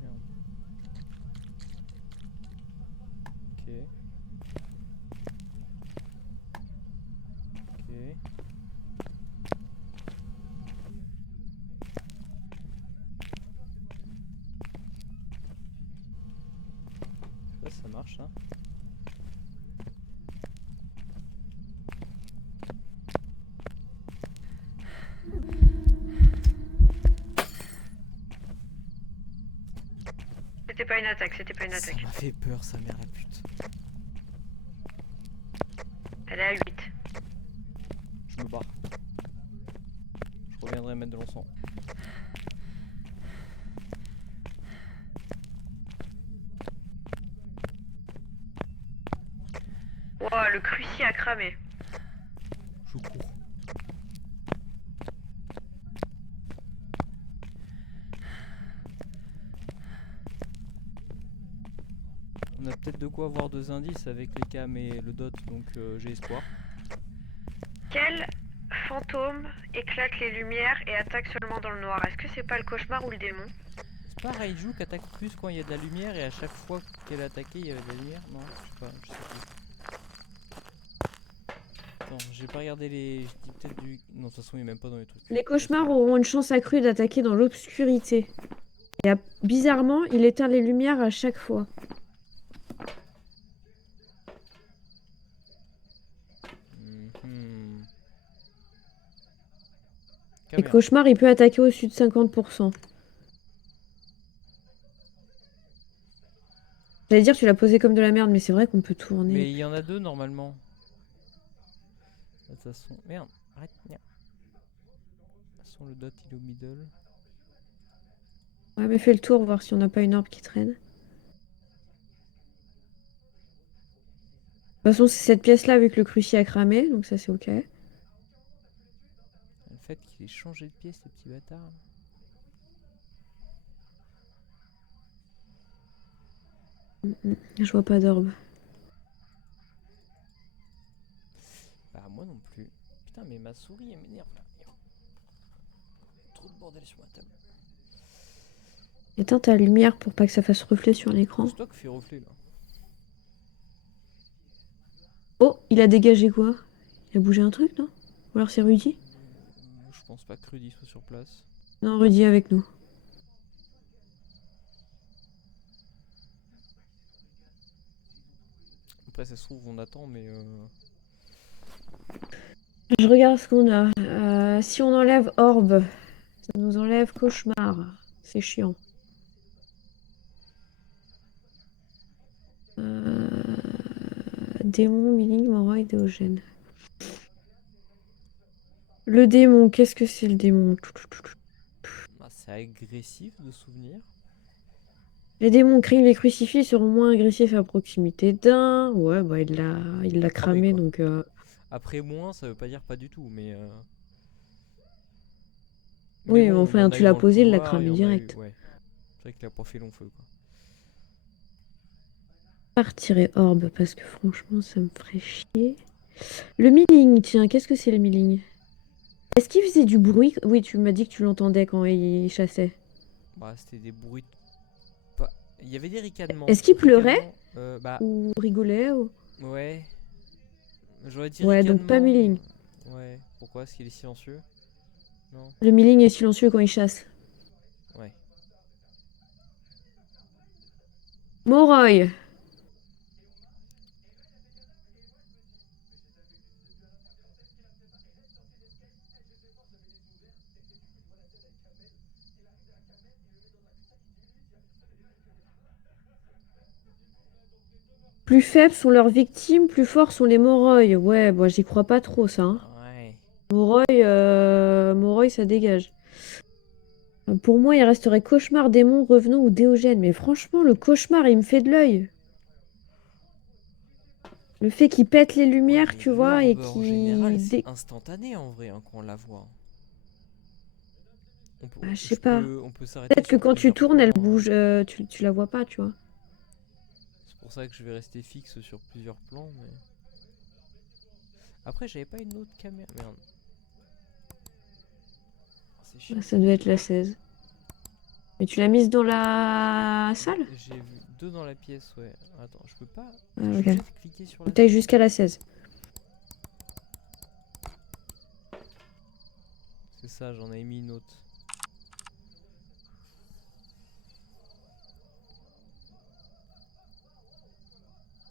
Merde. Ok. Ok. Ça marche ça. C'était pas une attaque, c'était pas une Ça attaque. m'a fait peur sa mère la pute. Elle est à 8. Je me barre. Je reviendrai mettre de l'encens. Wow, le cruci a cramé. Je cours. On a peut-être de quoi avoir 2 indices avec les cams et le dot, donc j'ai espoir. Quel fantôme éclate les lumières et attaque seulement dans le noir? Est-ce que c'est pas le cauchemar ou le démon? C'est pas Raiju qui attaque plus quand il y a de la lumière et à chaque fois qu'elle attaquait il y avait de la lumière? Non, je sais pas, je sais plus. Attends, j'ai pas regardé les... Je dis peut-être du... Non, de toute façon il est même pas dans les trucs. Les cauchemars auront une chance accrue d'attaquer dans l'obscurité. Et bizarrement, il éteint les lumières à chaque fois. Mhm. Les Caméra. cauchemars, il peut attaquer au-dessus de 50%. J'allais dire, tu l'as posé comme de la merde, mais c'est vrai qu'on peut tourner. Mais il y en a 2 normalement. De toute façon... Merde, arrête, merde. De toute façon le dot il est au middle. Ouais, mais fais le tour, voir si on n'a pas une orbe qui traîne. De toute façon, c'est cette pièce-là avec le cruci a cramé, donc ça c'est ok. Le fait qu'il ait changé de pièce, le petit bâtard. Je vois pas d'orbe. Bah moi non plus. Putain, Putain, mais ma souris, elle m'énerve là. Trop de bordel sur ma table. Éteins ta lumière pour pas que ça fasse reflet sur l'écran. C'est toi qui fais reflet là. Oh, il a dégagé quoi? Il a bougé un truc, non? Ou alors c'est Rudy? Je pense pas que Rudy soit sur place. Non, Rudy est avec nous. Après, ça se trouve, on attend, mais. Je regarde ce qu'on a. Si on enlève Orbe, ça nous enlève Cauchemar. C'est chiant. Démon, Milling, Moroi, Déogène. Le démon, qu'est-ce que c'est le démon? Bah, c'est agressif de souvenir. Les démons crient les crucifix seront moins agressifs à proximité d'un. Ouais, bah il l'a cramé, quoi. donc. Après, moins, ça veut pas dire pas du tout, mais. Oui, bon, mais il y enfin, en a tu eu l'as dans le posé, il l'a couloir, il y cramé en a eu, direct. ouais. C'est vrai qu'il a pas fait long feu, quoi. Pas retirer Orbe parce que franchement, ça me ferait chier. Le milling, tiens, qu'est-ce que c'est le milling? Est-ce qu'il faisait du bruit? Oui, tu m'as dit que tu l'entendais quand il chassait. Bah, c'était des bruits. Pas... Il y avait des ricanements. Est-ce qu'il pleurait? Bah, Ou rigolait ou... ouais. J'aurais dit Ouais, donc pas ricanement. milling. Ouais. Pourquoi? Est-ce qu'il est silencieux? Non. Le milling est silencieux quand il chasse. Ouais. Moroi. Plus faibles sont leurs victimes, plus forts sont les Moroi. Ouais, bah j'y crois pas trop ça. Hein. Ouais. Moroi, ça dégage. Pour moi, il resterait Cauchemar, Démon, Revenant ou Déogène. Mais franchement, le Cauchemar, il me fait de l'œil. Le fait qu'il pète les lumières, Ouais, mais tu vois, et l'orbe, en général, qu'il... c'est instantané en vrai hein, quand on la voit. On peut, Ah, je sais pas. on peut s'arrêter Peut-être que sur quand tu plusieurs tournes, elle plans, bouge, tu la vois pas, tu vois. C'est pour ça que je vais rester fixe sur plusieurs plans. Mais... Après, j'avais pas une autre caméra. Merde. Oh, c'est chiant. Ah, ça doit être la 16. Mais tu l'as mise dans la salle? J'ai vu 2 dans la pièce, ouais. Attends, je peux pas. Ah, Je suis ok. obligé de cliquer sur la. T'ailles jusqu'à la 16. C'est ça, j'en ai mis une autre.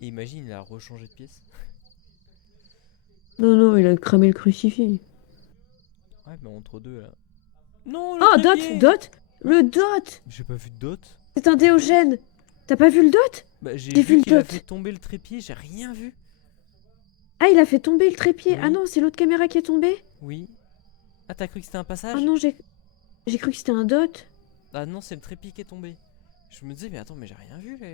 Et imagine, il a rechangé de pièce. Non, non, il a cramé le crucifix. Ouais, mais entre deux là. Non, le Oh, trépied. Dot! Le Dot! J'ai pas vu de dot. C'est un Déogène! T'as pas vu le Dot? Bah, j'ai J'ai vu vu le qu'il a dot. fait tomber le trépied, j'ai rien vu. Ah, il a fait tomber le trépied! Oui. Ah non, c'est l'autre caméra qui est tombée? Oui. Ah, t'as cru que c'était un passage? Ah non, j'ai cru que c'était un Dot. Ah non, c'est le trépied qui est tombé. Je me disais, mais attends, mais j'ai rien vu là.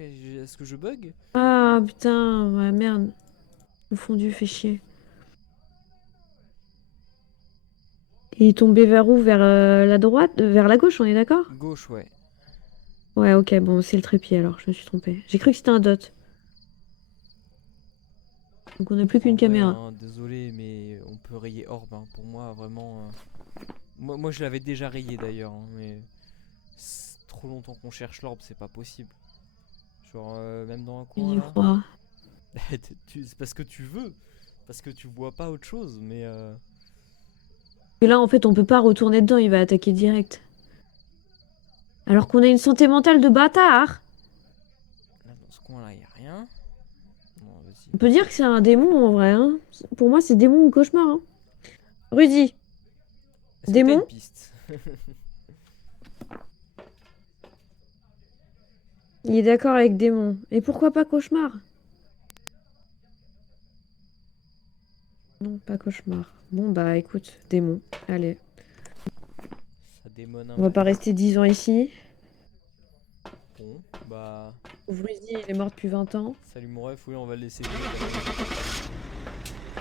Est-ce que je bug? Ah putain, ouais, merde. Le fondu fait chier. Il est tombé vers où? Vers la droite? Vers la gauche, on est d'accord? Gauche, ouais. Ouais, ok, bon, c'est le trépied alors, je me suis trompée. J'ai cru que c'était un Dot. Donc on n'a plus En qu'une vrai, caméra. hein, désolé, mais on peut rayer Orbe. Hein. Pour moi, vraiment. Moi, je l'avais déjà rayé d'ailleurs. Hein, mais c'est trop longtemps qu'on cherche l'orbe, c'est pas possible. Genre, même dans un coin J'y là. crois. C'est parce que tu veux. Parce que tu vois pas autre chose, mais. Et là, en fait, on peut pas retourner dedans, il va attaquer direct. Alors qu'on a une santé mentale de bâtard. Là, dans ce coin là, y a rien. Bon, vas-y. On peut dire que c'est un démon en vrai. Hein. Pour moi, c'est démon ou cauchemar. Hein. Rudy, Est-ce que t'as démon une piste? il est d'accord avec démon. Et pourquoi pas cauchemar? Non, pas cauchemar. Bon, bah écoute, démon. Allez. Ça démone un On va peu. pas rester 10 ans ici. Bon, bah. Rudy, il est mort depuis 20 ans. Salut mon ref, oui, on va le laisser.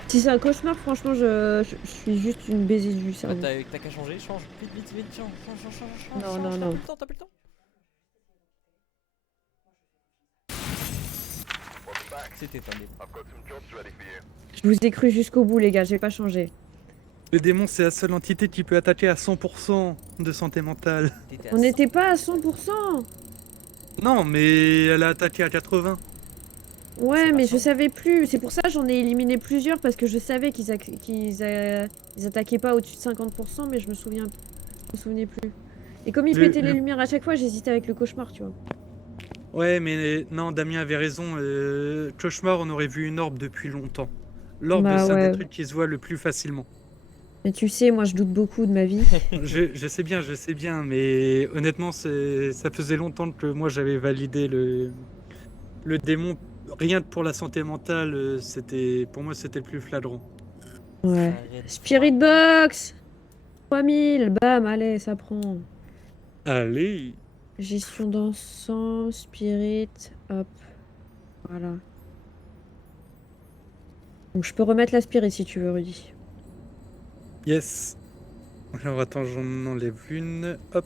Si c'est un cauchemar, franchement, je suis juste une baisée du Ah, cerveau. t'as qu'à changer, change. Vite, vite, vite, change. Non, non, T'as non. plus le temps, t'as plus le temps. C'était un démon. Je vous ai cru jusqu'au bout, les gars, j'ai pas changé. Le démon, c'est la seule entité qui peut attaquer à 100% de santé mentale. T'étais à On 100. n'était pas à 100%. Non, mais elle a attaqué à 80. Ouais, C'est mais pas je 100. savais plus. C'est pour ça que j'en ai éliminé plusieurs parce que je savais ils attaquaient pas au-dessus de 50%, mais je me souvenais plus. Et comme ils Le- pétaient les le- lumières à chaque fois, j'hésitais avec le cauchemar, tu vois. Ouais, mais non, Damien avait raison. Cauchemar, on aurait vu une orbe depuis longtemps. L'orbe, Bah c'est un des ouais. trucs qui se voit le plus facilement. Mais tu sais, moi je doute beaucoup de ma vie. Je sais bien, mais honnêtement, ça faisait longtemps que moi j'avais validé le démon. Rien que pour la santé mentale, pour moi, c'était le plus flagrant. Ouais. Arrête. Spirit Box 3000, bam, allez, ça prend. Allez! Gestion d'ensemble, Spirit, hop. Voilà. Donc je peux remettre la Spirit si tu veux, Rudy. Yes! Alors attends, j'en enlève une. Hop!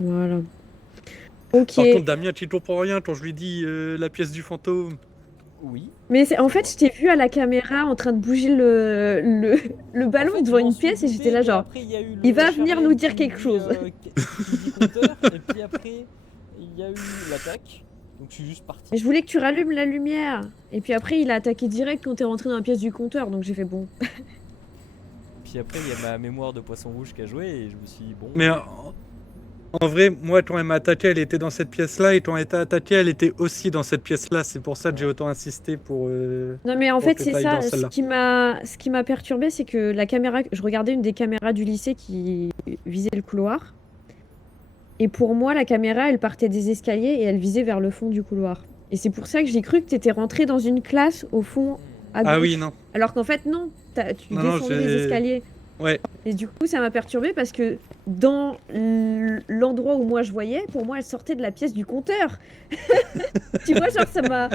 Voilà. Ok. Par contre, Damien, tu comprends rien quand je lui dis la pièce du fantôme. Oui. Mais en fait, je t'ai vu à la caméra en train de bouger le ballon En fait, devant je m'en une suis pièce et douté, j'étais là mais genre, après, il y a eu il va le venir Charlène nous dire qui quelque dit, chose. qui dit compteur, et puis après, il y a eu l'attaque. Donc je suis juste parti. Mais je voulais que tu rallumes la lumière. Et puis après, il a attaqué direct quand t'es rentré dans la pièce du compteur, donc j'ai fait bon. Puis après, il y a ma mémoire de poisson rouge qui a joué et je me suis dit, bon. Mais en vrai, moi, quand elle m'a attaqué, elle était dans cette pièce-là, et quand elle t'a attaqué, elle était aussi dans cette pièce-là. C'est pour ça que j'ai autant insisté pour. Non mais en Pour fait que c'est t'ailles dans ça, celle-là. ce qui m'a perturbé, c'est que la caméra, je regardais une des caméras du lycée qui visait le couloir. Et pour moi, la caméra, elle partait des escaliers et elle visait vers le fond du couloir. Et c'est pour ça que j'ai cru que t'étais rentré dans une classe au fond à gauche. Ah oui, non. Alors qu'en fait non, tu Non, non, descendais les j'ai- escaliers. Ouais. Et du coup, ça m'a perturbé parce que dans l'endroit où moi je voyais, pour moi, elle sortait de la pièce du compteur. Tu vois, genre ça m'a...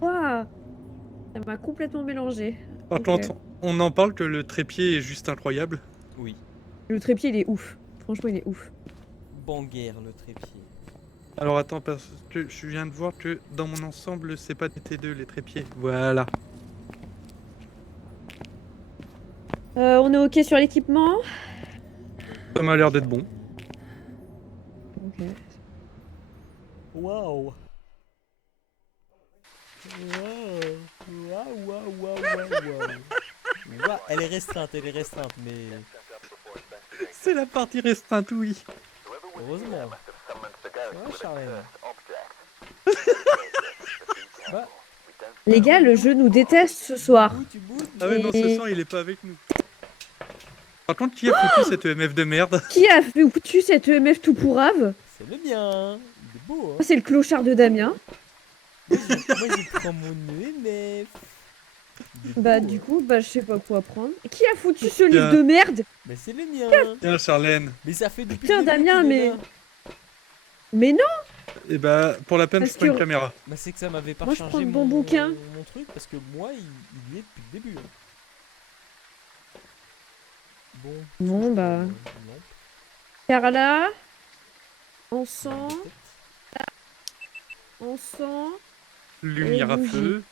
Ouah, ça m'a complètement mélangé. Par Ok. contre, on en parle que le trépied est juste incroyable. Oui. Le trépied, il est ouf. Franchement, il est ouf. Banguère le trépied. Alors attends, parce que je viens de voir que dans mon ensemble, c'est pas des T2 les trépieds. Voilà. On est ok sur l'équipement. Ça m'a l'air d'être bon. Ok. Waouh. Waouh. Elle est restreinte, mais C'est la partie restreinte, oui. heureusement. Ouais, Charlène. Bah, Les gars, le jeu nous déteste ce soir. tu boudes. Ah ouais, non, ce Et- soir, il est pas avec nous. Par contre, qui a foutu cette EMF de merde? Qui a foutu cette EMF tout pourrave? C'est le mien. Il est beau, hein. C'est le clochard de Damien. Moi, je prends mon EMF. Il est Bah beau, du hein. coup, bah je sais pas quoi prendre. Qui a foutu ce Tiens. livre de merde? Mais c'est le mien. Tiens, Charlène. Mais ça fait depuis Putain, le début Damien, qu'il mais- est là. Mais non! Et bah, pour la peine, Parce je prends une que- caméra. Bah c'est que ça m'avait pas Moi, je chargé prends le mon, bon bouquin. mon truc parce que moi il y est depuis le début. Hein. Bon. Bon, bah. Non. Carla. Encens. Encens. Lumière à bougie. feu.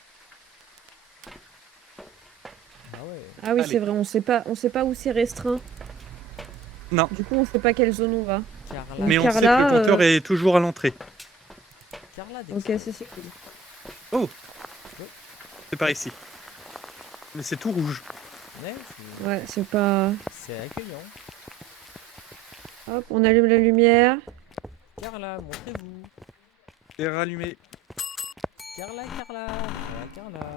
Ah ouais. Ah oui, Allez. c'est vrai, on sait pas où c'est restreint. Non. Du coup, on sait pas quelle zone on va. Carla. Donc, Mais on sait que Carla, le compteur est toujours à l'entrée. Carla Ok, Dexter. c'est cool. C'est par ici. Mais c'est tout rouge. Ouais, Ouais, c'est pas... c'est accueillant. Hop, on allume la lumière. Carla, montrez-vous. Et rallumé. Carla. Carla.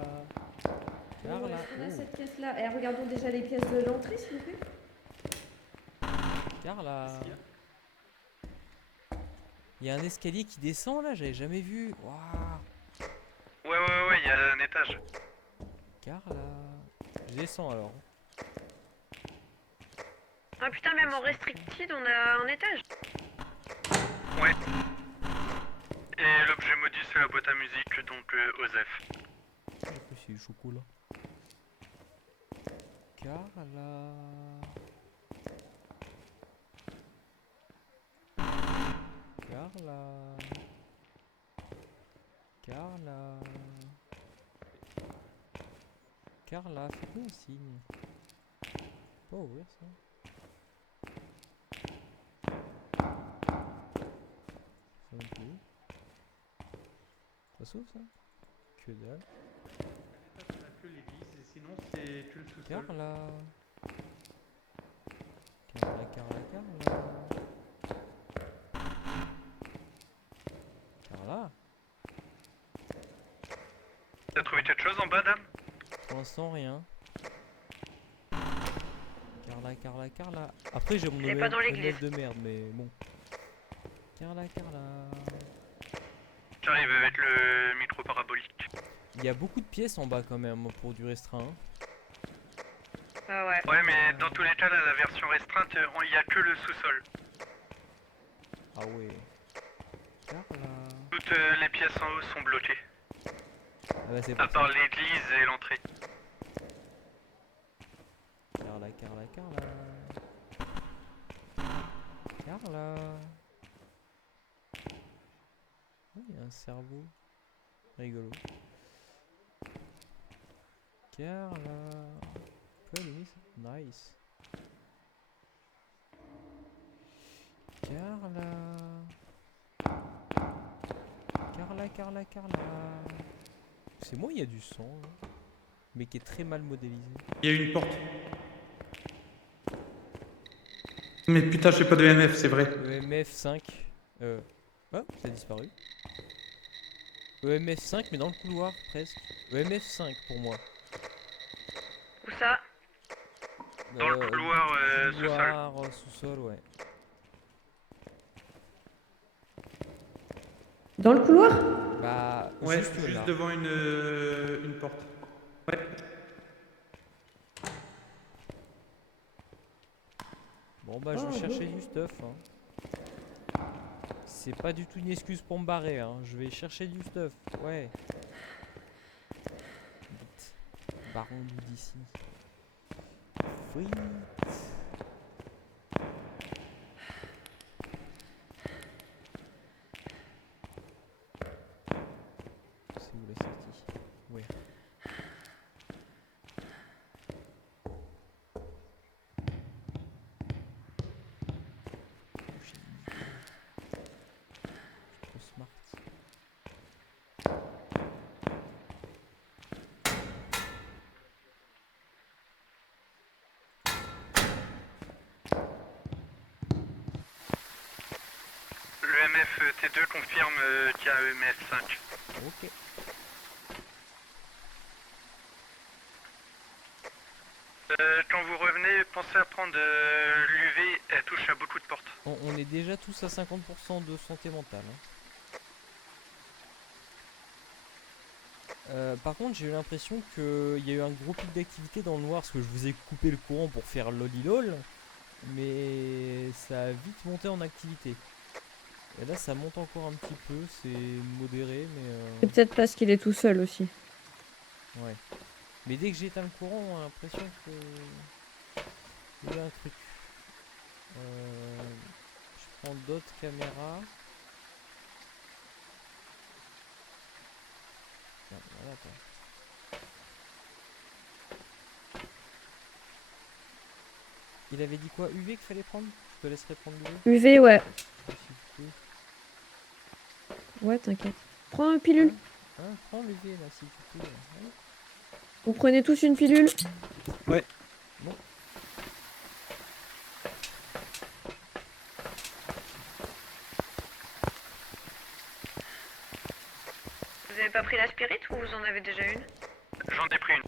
On a Oh, cette pièce-là. Et regardons déjà les pièces de l'entrée, s'il vous plaît. Carla. Il y a un escalier qui descend là, j'avais jamais vu. Waouh. Ouais, il y a un étage. Carla. Je descends alors. Ah putain, même en restricted, on a un étage. Ouais. Et l'objet maudit, c'est la boîte à musique, donc Osef. Pourquoi c'est du chocolat? Carla. Carla. Carla. Carla, fais-nous un signe. pas ouvrir ça. Ça non plus. Ça s'ouvre ça? Que dalle. On a que l'église et sinon c'est que le sous-sol. Carla. Carla, Carla, Carla. Carla. T'as trouvé quelque chose en bas, dame? Pour l'instant rien. Carla, Carla, Carla. Après j'ai mon Elle est pas dans OMF l'église. de merde mais bon. Carla, Carla. J'arrive avec le micro parabolique. Il y a beaucoup de pièces en bas quand même pour du restreint. Ah ouais. Ouais, mais dans tous les cas, là, la version restreinte, il y a que le sous-sol. Ah ouais. Carla. Toutes les pièces en haut sont bloquées, Ah bah c'est à pour part ça. l'église et l'entrée. Carla, Carla, Carla. Carla. Oh, il y a un cerveau. Rigolo. Carla. Peux allumer ça? Nice. Carla. Carla, Carla, Carla. C'est moi, il y a du sang, là. Mais qui est très mal modélisé. Il y a une porte. Mais putain, j'ai pas de MF, c'est vrai. EMF 5. Oh, ça a disparu. EMF 5, mais dans le couloir, presque. EMF 5 pour moi. Où ça? Dans le couloir sous-sol. couloir sous-sol, ouais. Dans le couloir? Bah, Ouais, juste juste là. devant une porte. Ouais. Bon, bah, je vais chercher du stuff. Hein. C'est pas du tout une excuse pour me barrer. Hein. Je vais chercher du stuff. Ouais. Vite. Barrons-nous d'ici. Vite. C'est où la sortie? Ouais. Trop smart. Le MF T2 confirme qu'il y a EMF 5. Ok. Quand vous revenez, pensez à prendre l'UV, elle touche à beaucoup de portes. On est déjà tous à 50% de santé mentale. Hein. Par contre, j'ai eu l'impression qu'il y a eu un gros pic d'activité dans le noir parce que je vous ai coupé le courant pour faire lolilol, mais ça a vite monté en activité. Et là, ça monte encore un petit peu, c'est modéré, mais C'est peut-être parce qu'il est tout seul aussi. ouais. Mais dès que j'éteins le courant, on a l'impression que il y a un truc. Je prends d'autres caméras. Merde, voilà, attends. Il avait dit quoi? UV qu'il fallait prendre? Je te laisserai prendre l'UV UV, ouais. si tu peux. Ouais, t'inquiète. Prends une pilule. Hein, prends l'UV là si tu peux. Ouais. Vous prenez tous une pilule? Ouais. Bon. Vous avez pas pris la spirit ou vous en avez déjà une? J'en ai pris une.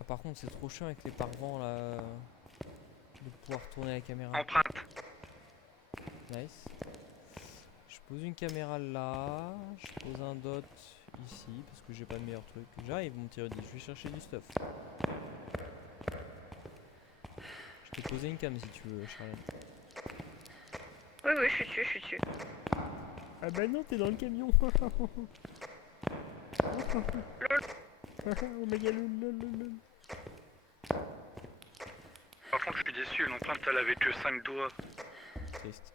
Ah, par contre, c'est trop chiant avec les pare-vents là. De pouvoir tourner la caméra. Empreinte. Nice. Je pose une caméra là. Je pose un dot ici parce que j'ai pas de meilleur truc. J'arrive mon petit Rudy, je vais chercher du stuff. Je t'ai posé une cam si tu veux, Charlotte. Oui, oui, je suis dessus. Ah bah non, t'es dans le camion. Oh méga lol. Par contre, je suis déçu, l'empreinte elle avait que 5 doigts. Triste.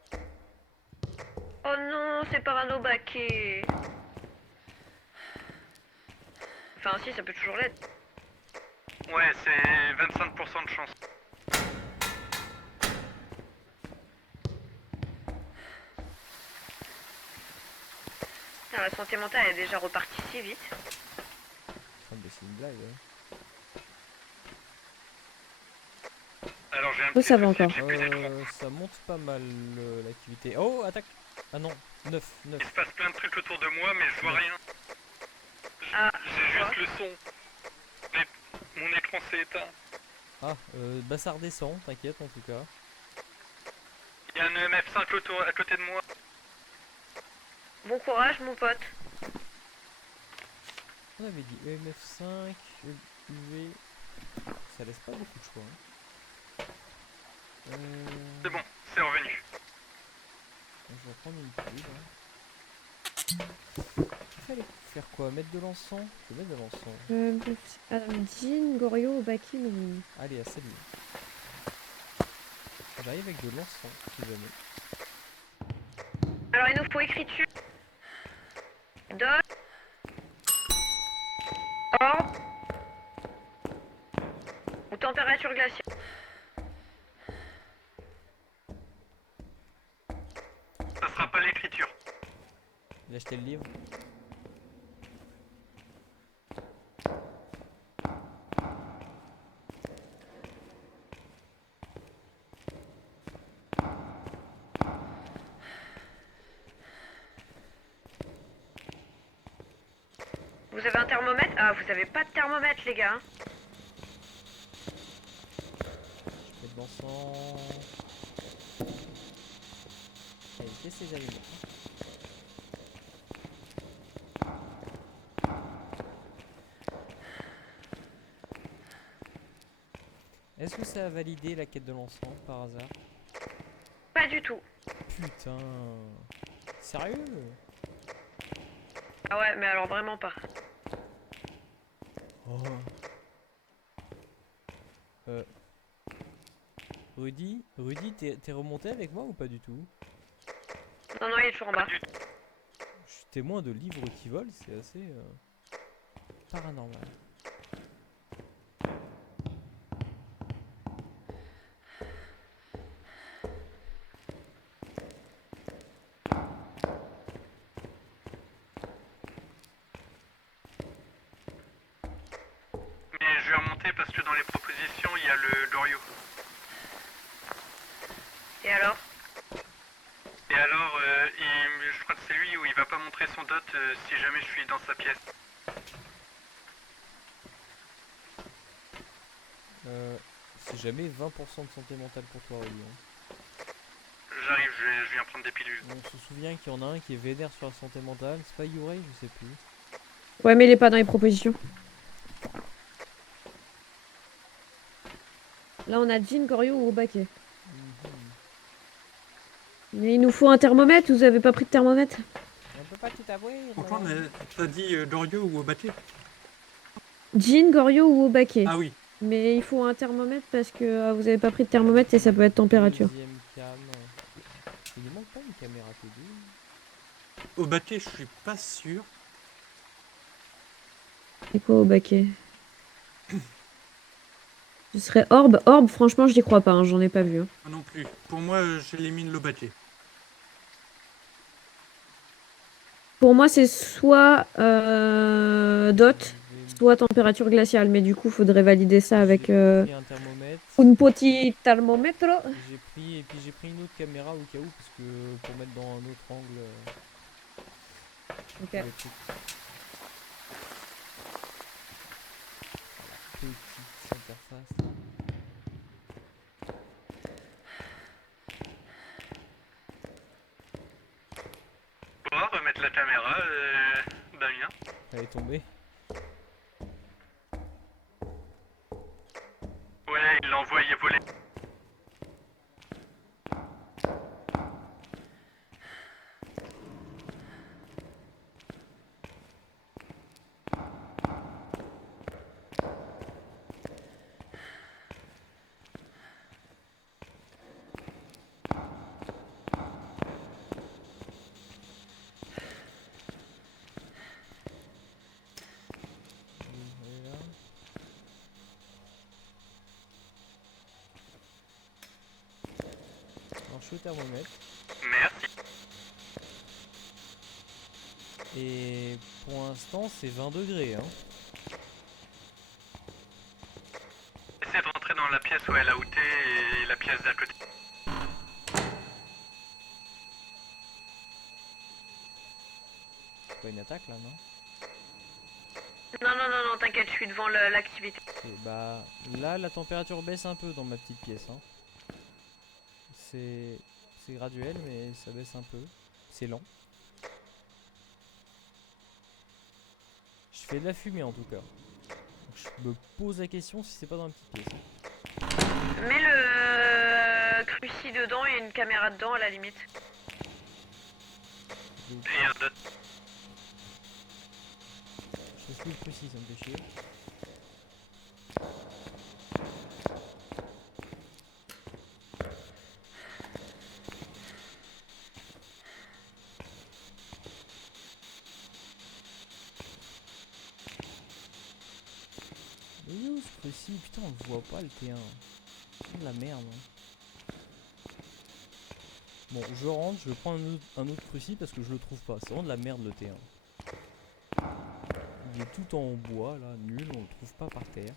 Oh non, c'est parano baqué. Enfin, si, ça peut toujours l'être. Ouais, c'est 25% de chance. Putain, la santé mentale elle est déjà repartie si vite. Ah bah c'est une blague, ouais. Alors j'ai un Oh, petit ça va souci, encore. j'ai plus d'étrange. Ça monte pas mal l'activité. Oh, attaque. Ah non, 9. Il se passe plein de trucs autour de moi, mais je vois rien. Ah, J'ai quoi? juste le son. Mais mon écran s'est éteint. Ah, bah ça redescend, t'inquiète en tout cas. Il y a un EMF5 à côté de moi. Bon courage, mon pote. On avait dit EMF5, UV. Ça laisse pas beaucoup de choix. Hein. C'est bon, c'est revenu. Je vais prendre une poudre. Il fallait faire quoi? Mettre de l'encens? Je vais mettre de l'encens. Jean, Gorio, Obaki, non. Allez, à salut. J'arrive avec de l'encens, si jamais. Alors, il nous faut écriture. Dot. Orbe. Ou température glaciale. Ça sera pas l'écriture. J'ai acheté le livre. Vous avez un thermomètre? Ah, vous avez pas de thermomètre, les gars. Je mets de l'encens. Allez, laissez les allumer. Est-ce que ça a validé la quête de l'encens par hasard? Pas du tout. Putain. Sérieux? Ah ouais, mais alors vraiment pas. Oh. Rudy, t'es remonté avec moi ou pas du tout? Non, non, il est toujours en bas. Je suis témoin de livres qui volent, c'est assez paranormal. Mais je vais remonter parce que dans les propositions, il y a le Gorio. Et alors? Et alors, je crois que c'est lui où il va pas montrer son dot si jamais je suis dans sa pièce. C'est jamais 20% de santé mentale pour toi, Rudy. Hein. J'arrive, je viens prendre des pilules. On se souvient qu'il y en a un qui est vénère sur la santé mentale. C'est pas Yurei, je sais plus. Ouais, mais il est pas dans les propositions. Là, on a Jean, Gorio ou Obaki. Mais il nous faut un thermomètre, vous avez pas pris de thermomètre? On peut pas tout avouer. Pourquoi t'as dit Gorio ou Obaki? Jean, Gorio ou Obaki. Ah oui. Mais il faut un thermomètre parce que vous avez pas pris de thermomètre et ça peut être température. Deuxième cam. Il ne manque pas une caméra T2. Obaki, je suis pas sûr. C'est quoi Obaki? Ce serait Orbe. Orbe, franchement, je n'y crois pas, hein, j'en ai pas vu. Hein. Moi non plus. Pour moi, j'élimine l'Obaki. Pour moi, c'est soit dot, soit température glaciale. Mais du coup, faudrait valider ça avec J'ai pris un thermomètre. un petit thermomètre. Et puis j'ai pris une autre caméra au cas où parce que pour mettre dans un autre angle. Ok. Le truc. Petite interface. On va remettre la caméra Damien. Elle est tombée. Ouais, il l'a envoyé voler. Elle est là. Alors je suis au thermomètre. Merci. Et pour l'instant c'est 20 degrés hein. Essaie de rentrer dans la pièce où elle a outé et la pièce d'à côté. C'est pas une attaque là non? Non, t'inquiète, je suis devant l'activité. Et bah là la température baisse un peu dans ma petite pièce hein. C'est graduel mais ça baisse un peu. C'est lent. Je fais de la fumée en tout cas. Donc, je me pose la question si c'est pas dans la petite pièce. Mets le cruci dedans et une caméra dedans à la limite. Et un autre. Je suis le précis, ça me fait chier. Mais il est où ce précis? Putain, on le voit pas le T1. C'est de la merde. Hein. Bon, je rentre, je vais prendre un autre précis parce que je le trouve pas. C'est vraiment de la merde le T1. Il est tout en bois là, nul, on le trouve pas par terre.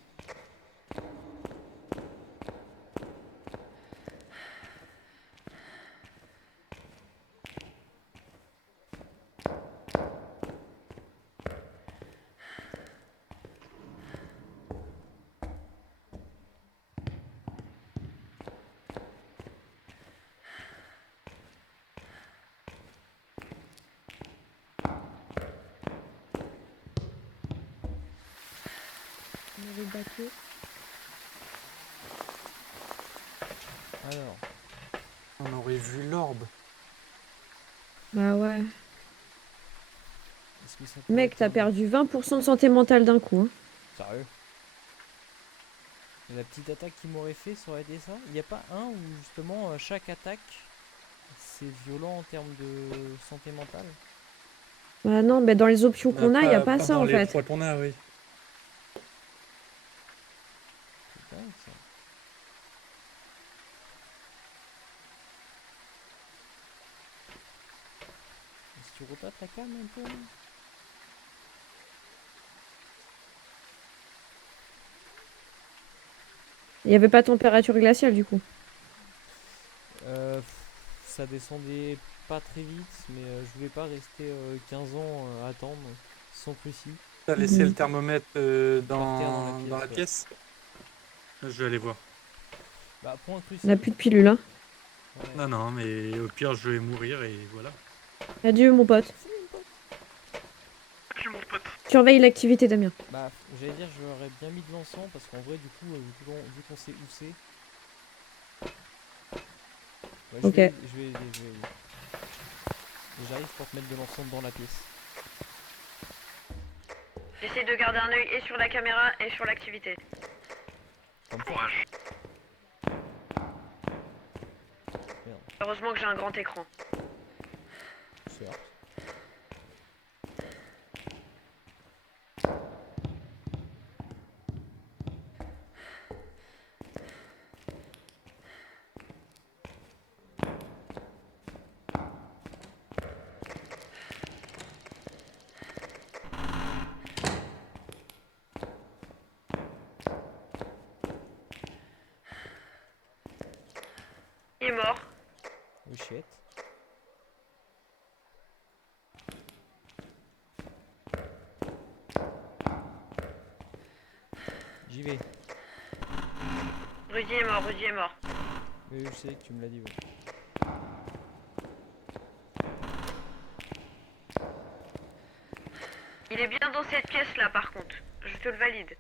On avait baqué. Alors, On aurait vu l'orbe. Bah ouais. est-ce que ça pourrait Mec, être t'as un- perdu 20% de santé mentale d'un coup. Hein. Sérieux? Et la petite attaque qu'il m'aurait fait, ça aurait été ça? Il n'y a pas un où justement chaque attaque c'est violent en termes de santé mentale? Bah non, mais dans les options qu'on a, y a pas ça dans en les fait. 3 qu'on a, oui. C'est dingue ça. Si tu retapes la cam un peu là. Y avait pas température glaciale du coup. Ça descendait pas très vite, mais je voulais pas rester 15 ans à attendre sans précis. T'as laissé Mhm. le thermomètre Par terre dans la pièce. Je vais aller voir. Bah, prends un précis. On a plus de pilule. Hein. Ouais. Non, mais au pire, je vais mourir et voilà. Adieu mon pote. Salut mon pote. Surveille l'activité Damien. Bah, j'allais dire, j'aurais bien mis de l'encens parce qu'en vrai, du coup, vu qu'on sait où c'est. Ouais, Ok. je vais aider. Et j'arrive pour te mettre de l'encens dans la pièce. J'essaie de garder un œil et sur la caméra et sur l'activité. Comme ça. Courage. Merde, Heureusement que j'ai un grand écran. certes. Il est mort. Oh shit. J'y vais. Rudy est mort, Rudy est mort. Oui, je sais que tu me l'as dit, ouais. dans cette pièce-là, par contre. Je te le valide.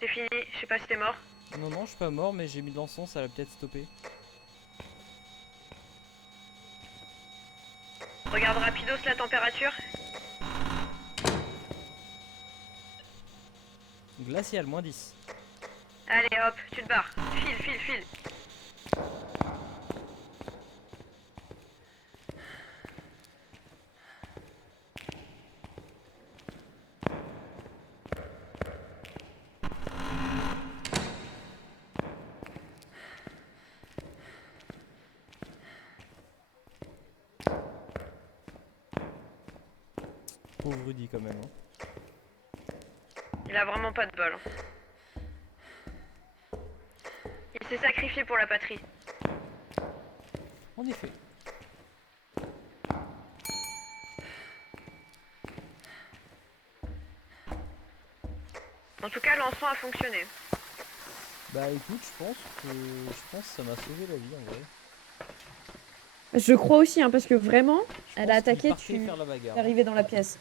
C'est fini, je sais pas si t'es mort. Non, non, je suis pas mort, mais j'ai mis de l'encens, ça l'a peut-être stoppé. Regarde rapidos la température. Glacial, -10. Allez hop, tu te barres. File, file, file. Pauvre Rudy quand même. Hein. Il a vraiment pas de bol. Il s'est sacrifié pour la patrie. En effet. En tout cas, l'encens a fonctionné. Bah écoute, je pense que ça m'a sauvé la vie en vrai. Je crois aussi, hein, parce que vraiment, Je elle pense a qu'il attaqué, partait tu faire la bagarre. es arrivé dans la pièce.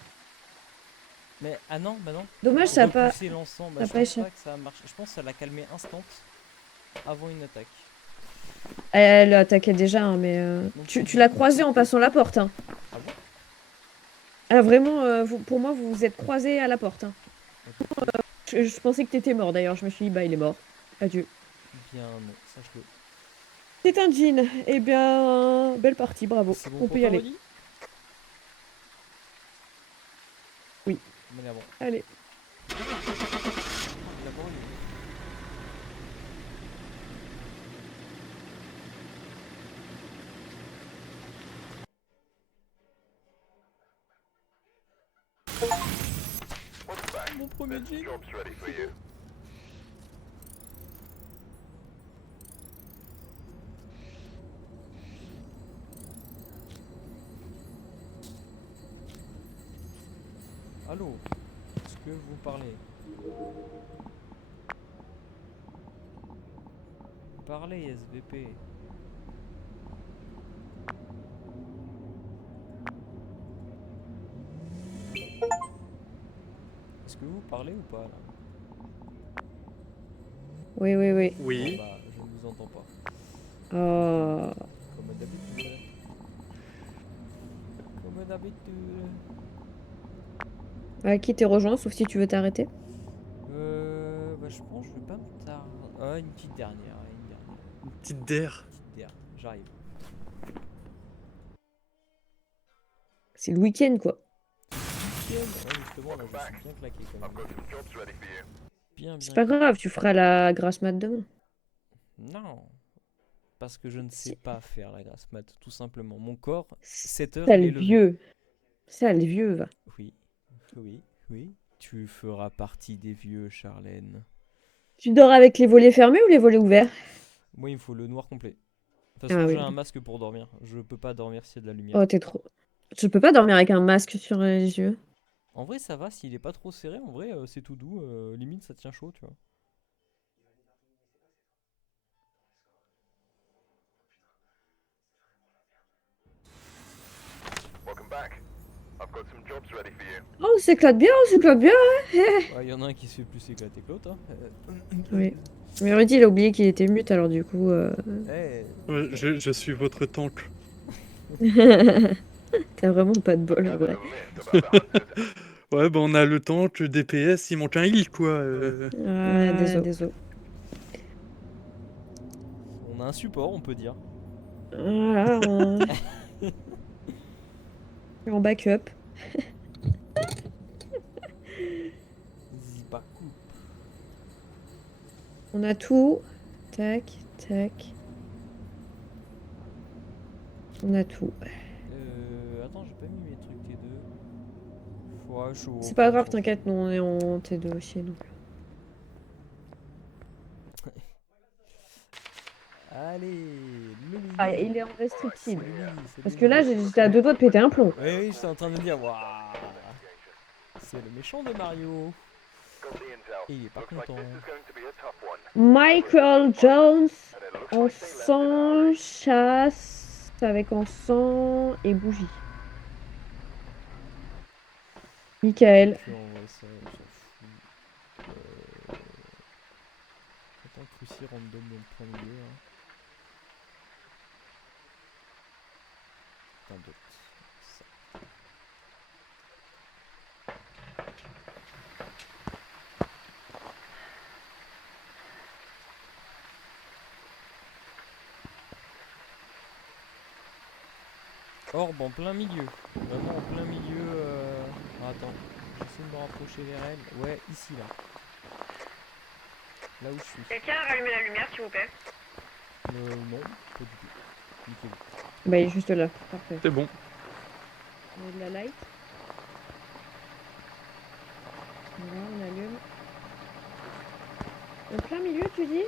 Mais ah non, bah non. Dommage, ça a pas. Repousser l'encens, bah, ça a je pas pense échappé. pas que ça a marché. Je pense que ça l'a calmé instant avant une attaque. Elle attaquait déjà, hein, mais Donc, tu l'as croisée en passant la porte. Hein. Ah bon? Ah, vraiment, pour moi, vous vous êtes croisés à la porte. Hein. Ok. Je pensais que t'étais mort d'ailleurs. Je me suis dit, bah, il est mort. Adieu. Bien non, sache-le. C'est un jean. Eh bien, belle partie, bravo. C'est bon On pour peut y toi, aller. Rudy? Oui. Mais là, bon. Allez. D'abord, il- Mon premier jean. Allô? Est-ce que vous parlez? Parlez, SVP. Est-ce que vous parlez ou pas là? Oui, oui, oui. Oui. Bon, bah, je ne vous entends pas. Oh. Comme d'habitude. Comme d'habitude. À qui t'es rejoint, sauf si tu veux t'arrêter. Bah, je pense que je vais pas me tarder. Ah, une petite dernière, ouais, une dernière. Une petite der. Petite dernière, j'arrive. C'est le week-end, quoi. Ouais, justement, là, je suis bien claqué quand même. Bien, C'est bien. pas grave, tu feras la grasse mat demain. Non. Parce que je ne sais Si. pas faire la grasse mat, tout simplement. Mon corps, 7 heures, Ça, il le est levé. vieux. Ça, le vieux, va. Oui, oui, oui. Tu feras partie des vieux, Charlène. Tu dors avec les volets fermés ou les volets ouverts? Moi, il me faut le noir complet. De toute Ah façon, oui. j'ai un masque pour dormir. Je peux pas dormir s'il y a de la lumière. Oh, t'es trop. Je peux pas dormir avec un masque sur les yeux. En vrai, ça va, s'il est pas trop serré, en vrai, c'est tout doux. Limite, ça tient chaud, tu vois. Oh, on s'éclate bien, on s'éclate bien. Ouais, y en a un qui se fait plus éclater que l'autre. Hein. Oui. Mais Rudy, il a oublié qu'il était mute, alors du coup. Eh, Ouais, je suis votre tank. T'as vraiment pas de bol, en vrai. Ouais, bah on a le tank, le DPS, il manque un heal quoi. Ah, désolé. on a un support, on peut dire. Voilà, en backup. Zibakou. On a tout. Tac, tac. On a tout. Attends, j'ai pas mis mes trucs T2. Ouais, chaud. C'est pas grave, t'inquiète, nous on est en T2 aussi. Donc. Allez, le midi. Ah, il est en C'est restricted. le midi, c'est Parce le que là, midi. j'étais à 2 doigts de péter un plomb. Oui, oui, j'étais en train de me dire, waouh, c'est le méchant de Mario. Et il est pas content. Michael Jones, encens, chasse avec encens et bougie. Michael. Puis en vrai, ça, on s'en fout. Attends que Lucie random dans le plein milieu. Hein. Putain d'autres. Ça. Orbe en plein milieu. Vraiment en plein milieu. Attends, j'essaie de me rapprocher vers elle. Ouais, ici là. Là où je suis. Quelqu'un a rallumé la lumière, s'il vous plaît. Non, pas du tout. Nickel. Bah, il est juste là. Parfait. C'est bon. On met de la light. Voilà, on allume. En plein milieu, tu dis?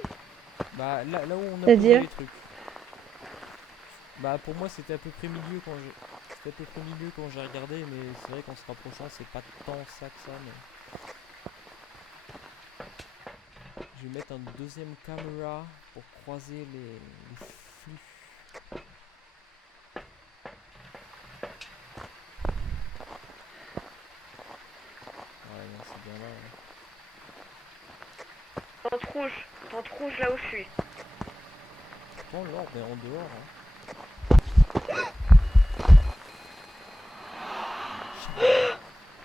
Bah là où on a C'est-à-dire posé les trucs. Bah pour moi c'était à peu près milieu quand j'ai. C'était à peu près milieu quand j'ai regardé, mais c'est vrai qu'en se rapprochant c'est pas tant ça que ça, mais. Je vais mettre un deuxième caméra pour croiser les flux. Ouais non c'est bien là. Tente rouge là où je suis. Bon l'orbe est en dehors. Hein.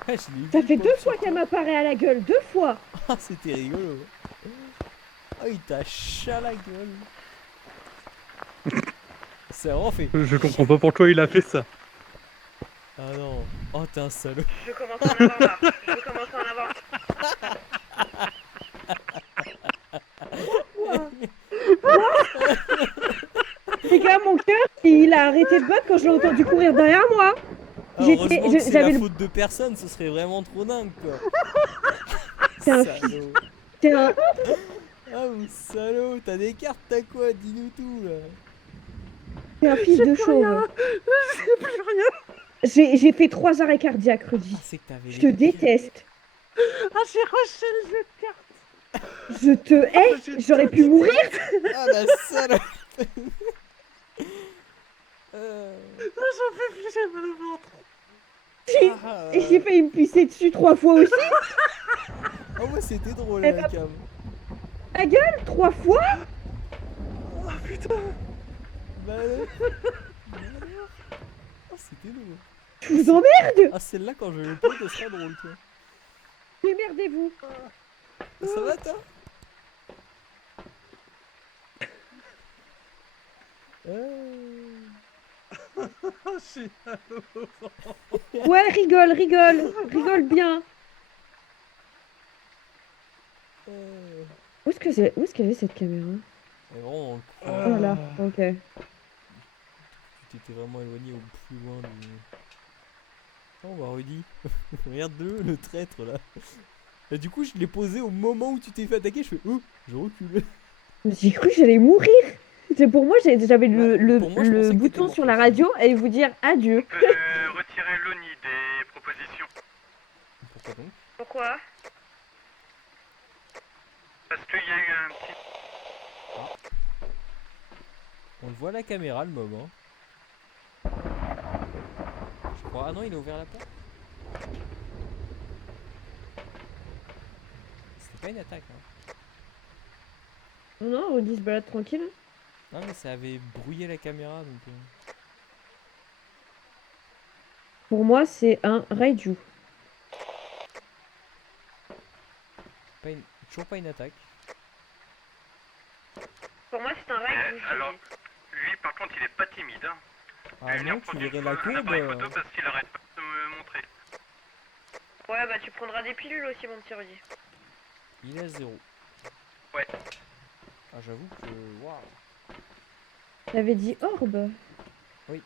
Je l'ai Ça vu, fait pop 2 sur fois qu'elle m'apparaît à la gueule, 2 fois. Ah, c'était rigolo. Ah, il t'a chat la gueule. C'est vraiment fait. Je comprends pas pourquoi il a fait ça. Ah non. Oh, t'es un salaud. Je commence à en avoir marre. Je commence à en avoir Les gars, mon cœur, il a arrêté de battre quand je l'ai entendu courir derrière moi. Ah, J'étais- heureusement que c'est j'avais la le- faute de personne, ce serait vraiment trop dingue quoi. T'es un Salaud. T'es un... Ah, vous salaud, t'as des cartes, t'as quoi? Dis-nous tout là. T'es un fils de chauve. J'ai fait 3 arrêts cardiaques, Rudy. Ah, c'est que t'avais Je les te déteste. Ah, j'ai rushé le jeu de cartes. Je te hais. J'aurais pu mourir. Ah, la salope. J'en fais plus, j'ai mal au ventre. Ah, Et j'ai failli me pisser dessus 3 fois aussi. Ah ouais, c'était drôle Eh la ben- cam. Ta gueule, 3 fois. Oh putain. Bah alors. Ah, c'était drôle. Je vous emmerde. Ah, celle-là, quand je vais le pose, elle sera drôle, toi. Démerdez-vous. Ça va, toi? Oh, j'ai mal au ventre. Ouais, rigole bien. Où est-ce qu'elle est cette caméra? Elle est vraiment dans le coin. Oh là, ok. Tu t'étais vraiment éloigné au plus loin du... Oh bah Rudy, regarde-le, le traître là. Et du coup je l'ai posé au moment où tu t'es fait attaquer, je fais oh, je recule. J'ai cru que j'allais mourir. C'est pour moi, j'avais le pour moi, je pensais que bouton t'étais sur mort, la radio et vous dire adieu. On peut retirer l'ONI des propositions. Pourquoi donc? Pourquoi? Parce qu'il y a eu un petit... On le voit à la caméra le mob hein. Je crois, ah non il a ouvert la porte. C'était pas une attaque hein. Non, non, Rudy se balade tranquille. Non mais ça avait brouillé la caméra donc... Pour moi, c'est un Raiju. Toujours pas une attaque. Pour moi, c'est un raid. alors, lui par contre il est pas timide. Hein. Ah Je vais venir non, tu prendre une verrais la photo- un courbe. appareil photo parce qu'il arrête pas de me montrer. Ouais, bah tu prendras des pilules aussi, mon petit Rudy. Il est à 0. Ouais. Ah j'avoue que... Waouh. T'avais dit orbe. Oui.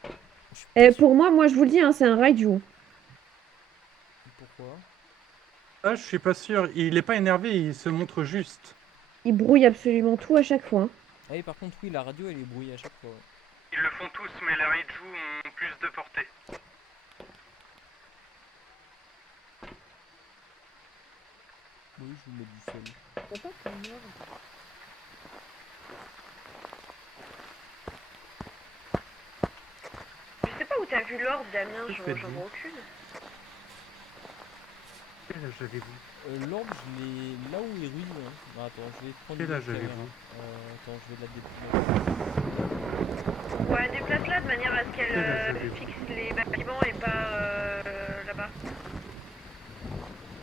Je suis Et pas sûr. pour moi, je vous le dis, hein, c'est un Raiju. Pourquoi? Ah, je suis pas sûr. Il est pas énervé, il se montre juste. Il brouille absolument tout à chaque fois. Ah oui, par contre, oui, la radio elle est brouillée à chaque fois. Ouais. Ils le font tous, mais les Raiju ont plus de portée. Oui, je vous mets du sol. T'as pas ton ordre? Je sais pas où t'as vu l'ordre, Damien, Je j'en fais j'en bien. vois aucune. Quel âge avez-vous? L'orbe, je l'ai là où est Rudy. Hein. Non, attends, je vais prendre Quel une âge caméra. avez-vous? Attends, je vais la déplacer. Ouais, déplace-la de manière à ce qu'elle Quel âge avez-vous? fixe les bâtiments et pas là-bas.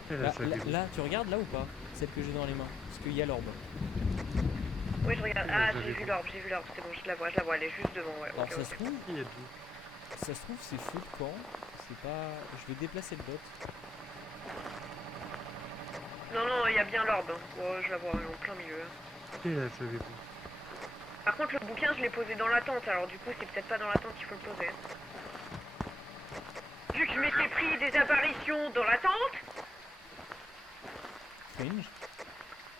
Quel Là, âge avez-vous? là, tu regardes là ou pas? Celle que j'ai dans les mains. Parce qu'il y a l'orbe. Oui, je regarde. Ouais, Ah, j'avais j'ai vu. vu l'orbe, c'est bon, je la vois, elle est juste devant, ouais. Alors Ok, ça ok. se trouve, Qui êtes-vous? c'est feu de camp. C'est pas. Je vais déplacer le bot. Non, non, il y a bien l'orbe. Hein. Oh, je la vois, elle est en plein milieu. Hein. Quel âge avez-vous? Par contre, le bouquin, je l'ai posé dans la tente, alors du coup, c'est peut-être pas dans la tente qu'il faut le poser. Vu que je m'étais pris des apparitions dans la tente. Cringe.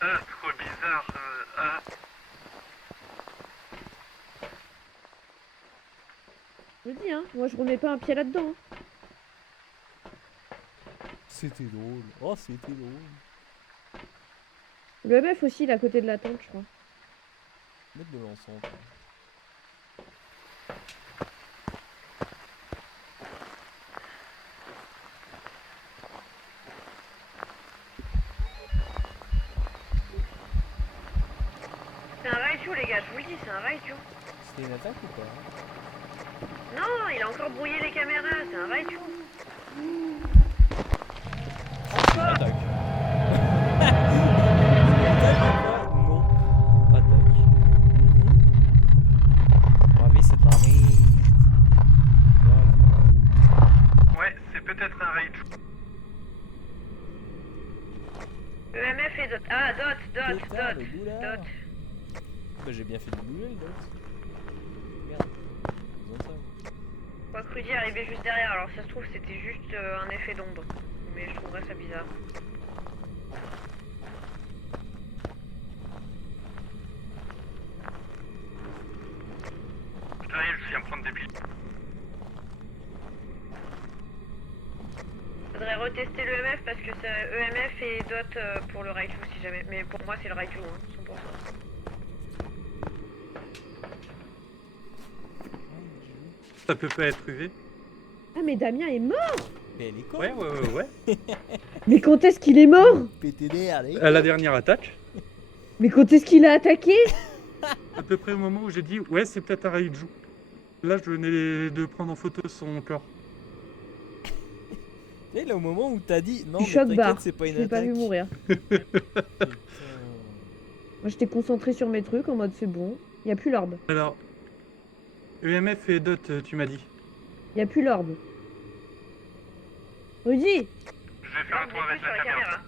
Ah, trop bizarre. Ah, Je dis, hein, moi je remets pas un pied là-dedans. Hein. C'était drôle. Oh, c'était drôle. Le MF aussi, il est à côté de la tente, je crois. Mettre de l'encens. Quoi. C'est un raiju, les gars, je vous le dis, c'est un raiju. C'était une attaque ou pas? Non, il a encore brouillé les caméras, c'est un raiju. Attaque. Non. Attaque. Ma vie c'est de la merde. ouais, c'est peut-être un Raiju. EMF et dot. Ah, dot. Putain, le boulard. Bah j'ai bien fait de bouger le dot. Merde. Ils ont ça. Quoi que Rudy est arrivé juste derrière, alors ça se trouve c'était juste un effet d'ombre. Mais je trouverais ça bizarre. J'arrive, je viens prendre des billes. Faudrait retester le EMF parce que c'est EMF et dot pour le Raiju si jamais. Mais pour moi c'est le Raiju, hein, 100%. Ça peut pas être UV? Ah, mais Damien est mort! Mais elle est con. Ouais. Mais quand est-ce qu'il est mort? PTDR, elle est À la dernière attaque, Mais quand est-ce qu'il a attaqué? à peu près au moment où j'ai dit ouais, c'est peut-être un Raiju. Là, je venais de prendre en photo son corps. Et là au moment où t'as dit non Du mais choc t'inquiète barre. c'est pas une Je l'ai pas attaque. vu mourir. Putain. Moi j'étais concentré sur mes trucs en mode c'est bon. Y a plus l'orbe. Alors, EMF et Dot, tu m'as dit. Y a plus l'orbe. Rudy! Je vais faire un Non, tour mais avec plus sur la la caméra. caméra.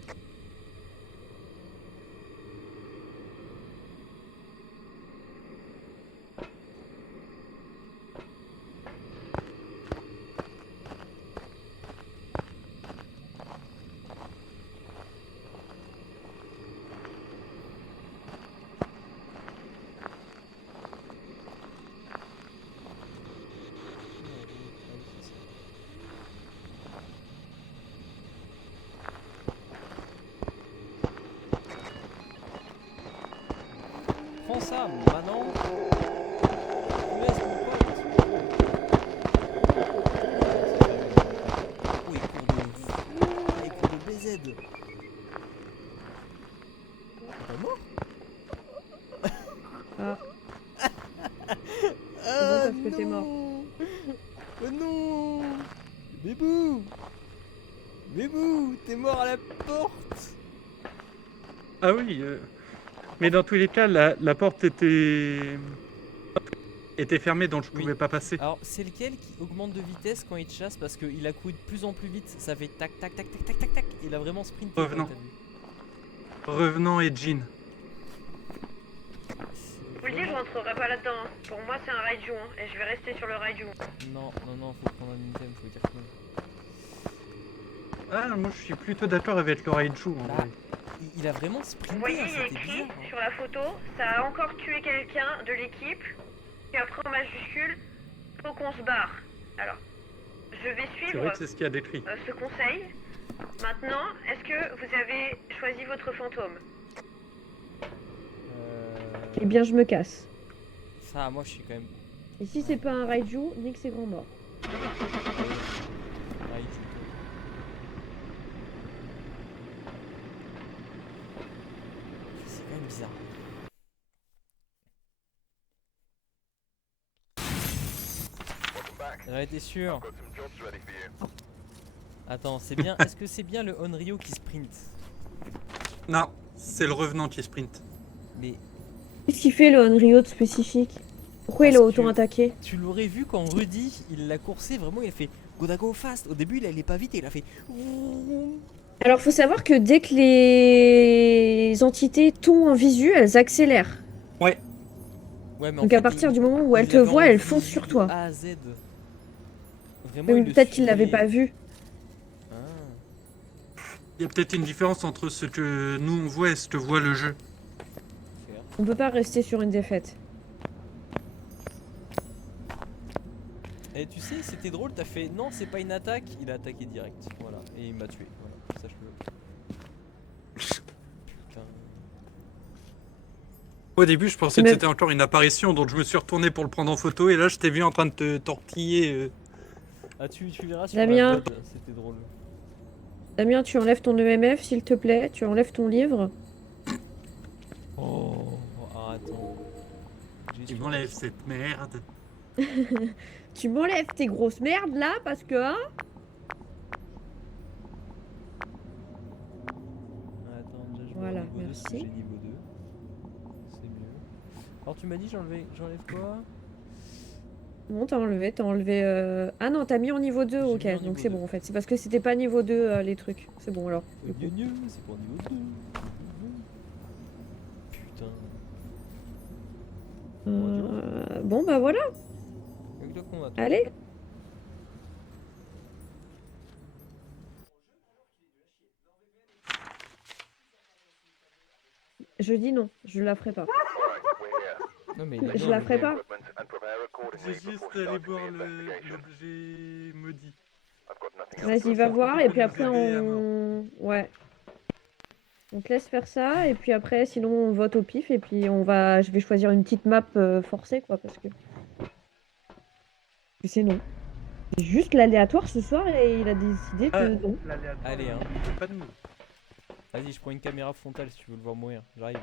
Prends ça, maintenant. Laisse mon pote. Oui, cours de BZ. T'es mort? Ah, Ah parce que t'es mort. Oh non. Bébou. Bébou, t'es mort à la porte. Ah oui, mais dans tous les cas, la porte était fermée, donc je Oui. pouvais pas passer. Alors, c'est lequel qui augmente de vitesse quand il te chasse parce qu'il a couru de plus en plus vite, ça fait tac tac tac tac tac tac tac. Il a vraiment sprinté. Revenant. t'as vu. Revenant et Jean. Je vous le dis, je rentrerai pas là-dedans. Hein. Pour moi c'est un Raiju hein, et je vais rester sur le Raiju. Non, faut prendre un item, faut dire quoi. Ah, moi je suis plutôt d'accord avec le Raiju en Là. vrai. il a vraiment Vous sprinté, voyez, hein, il y a c'était écrit bizarre. Hein. sur la photo, ça a encore tué quelqu'un de l'équipe. Et après en majuscule, faut qu'on se barre. Alors, je vais C'est suivre vrai que c'est ce qu'il y a décrit. ce conseil. Maintenant, est-ce que vous avez choisi votre fantôme? Eh bien, je me casse. Ça, moi je suis quand même. Et si c'est pas un Raiju, nique ses grands morts. Ah, il tue. C'est quand même bizarre. J'en étais sûr. Attends, c'est bien. Est-ce que c'est bien le Onryo qui sprint? Non, c'est le revenant qui sprint. Mais Qu'est-ce qu'il fait le Onryo de spécifique? Pourquoi il a Parce autant que- attaqué? tu l'aurais vu quand Rudy il l'a coursé, vraiment il a fait go fast. Au début il allait pas vite et il a fait. Alors, faut savoir que dès que les entités t'ont en visu, elles accélèrent. Ouais, Ouais, mais en Donc, fait, à partir il- du moment où il elles te l'avait voient, en elles foncent visu sur de toi. A à Z. Vraiment, Mais il le peut-être qu'il l'avait surveillait. pas vu. Ah. il y a peut-être une différence entre ce que nous on voit et ce que voit le jeu. Faire. On peut pas rester sur une défaite. Et tu sais, c'était drôle, t'as fait non, c'est pas une attaque, il a attaqué direct. Voilà, et il m'a tué. Voilà, sache-le. Putain. Au début, je pensais que Mais- c'était encore une apparition, donc je me suis retourné pour le prendre en photo et là, je t'ai vu en train de te tortiller. Ah, tu verras sur Damien. la VOD, c'était drôle. Damien, tu enlèves ton EMF, s'il te plaît. Tu enlèves ton livre. Oh, ah, attends. Tu m'enlèves cette merde. Tu m'enlèves tes grosses merdes là, parce que, hein? Attends, déjà je Voilà, vois niveau 2, parce que merci. j'ai niveau 2. C'est mieux. Alors tu m'as dit j'enlève quoi? Bon, t'as enlevé. Ah non, t'as mis en niveau 2, J'ai ok. mis en Donc niveau c'est 2. bon en fait. C'est parce que c'était pas niveau 2 les trucs. C'est bon alors. du coup. C'est pour niveau 2. Putain. Bon bah voilà, Avec le combat. allez. Je dis non, je la ferai pas. Non mais il est Je bien, la le ferai gars. pas. J'ai juste allé voir l'objet maudit. Vas-y, va voir et puis après Vous aider à on... Ouais. On te laisse faire ça et puis après sinon on vote au pif et puis je vais choisir une petite map forcée quoi parce que... C'est non. C'est juste l'aléatoire ce soir et il a décidé que non. Allez, hein. Pas de nous. Vas-y, je prends une caméra frontale si tu veux le voir mourir. J'arrive.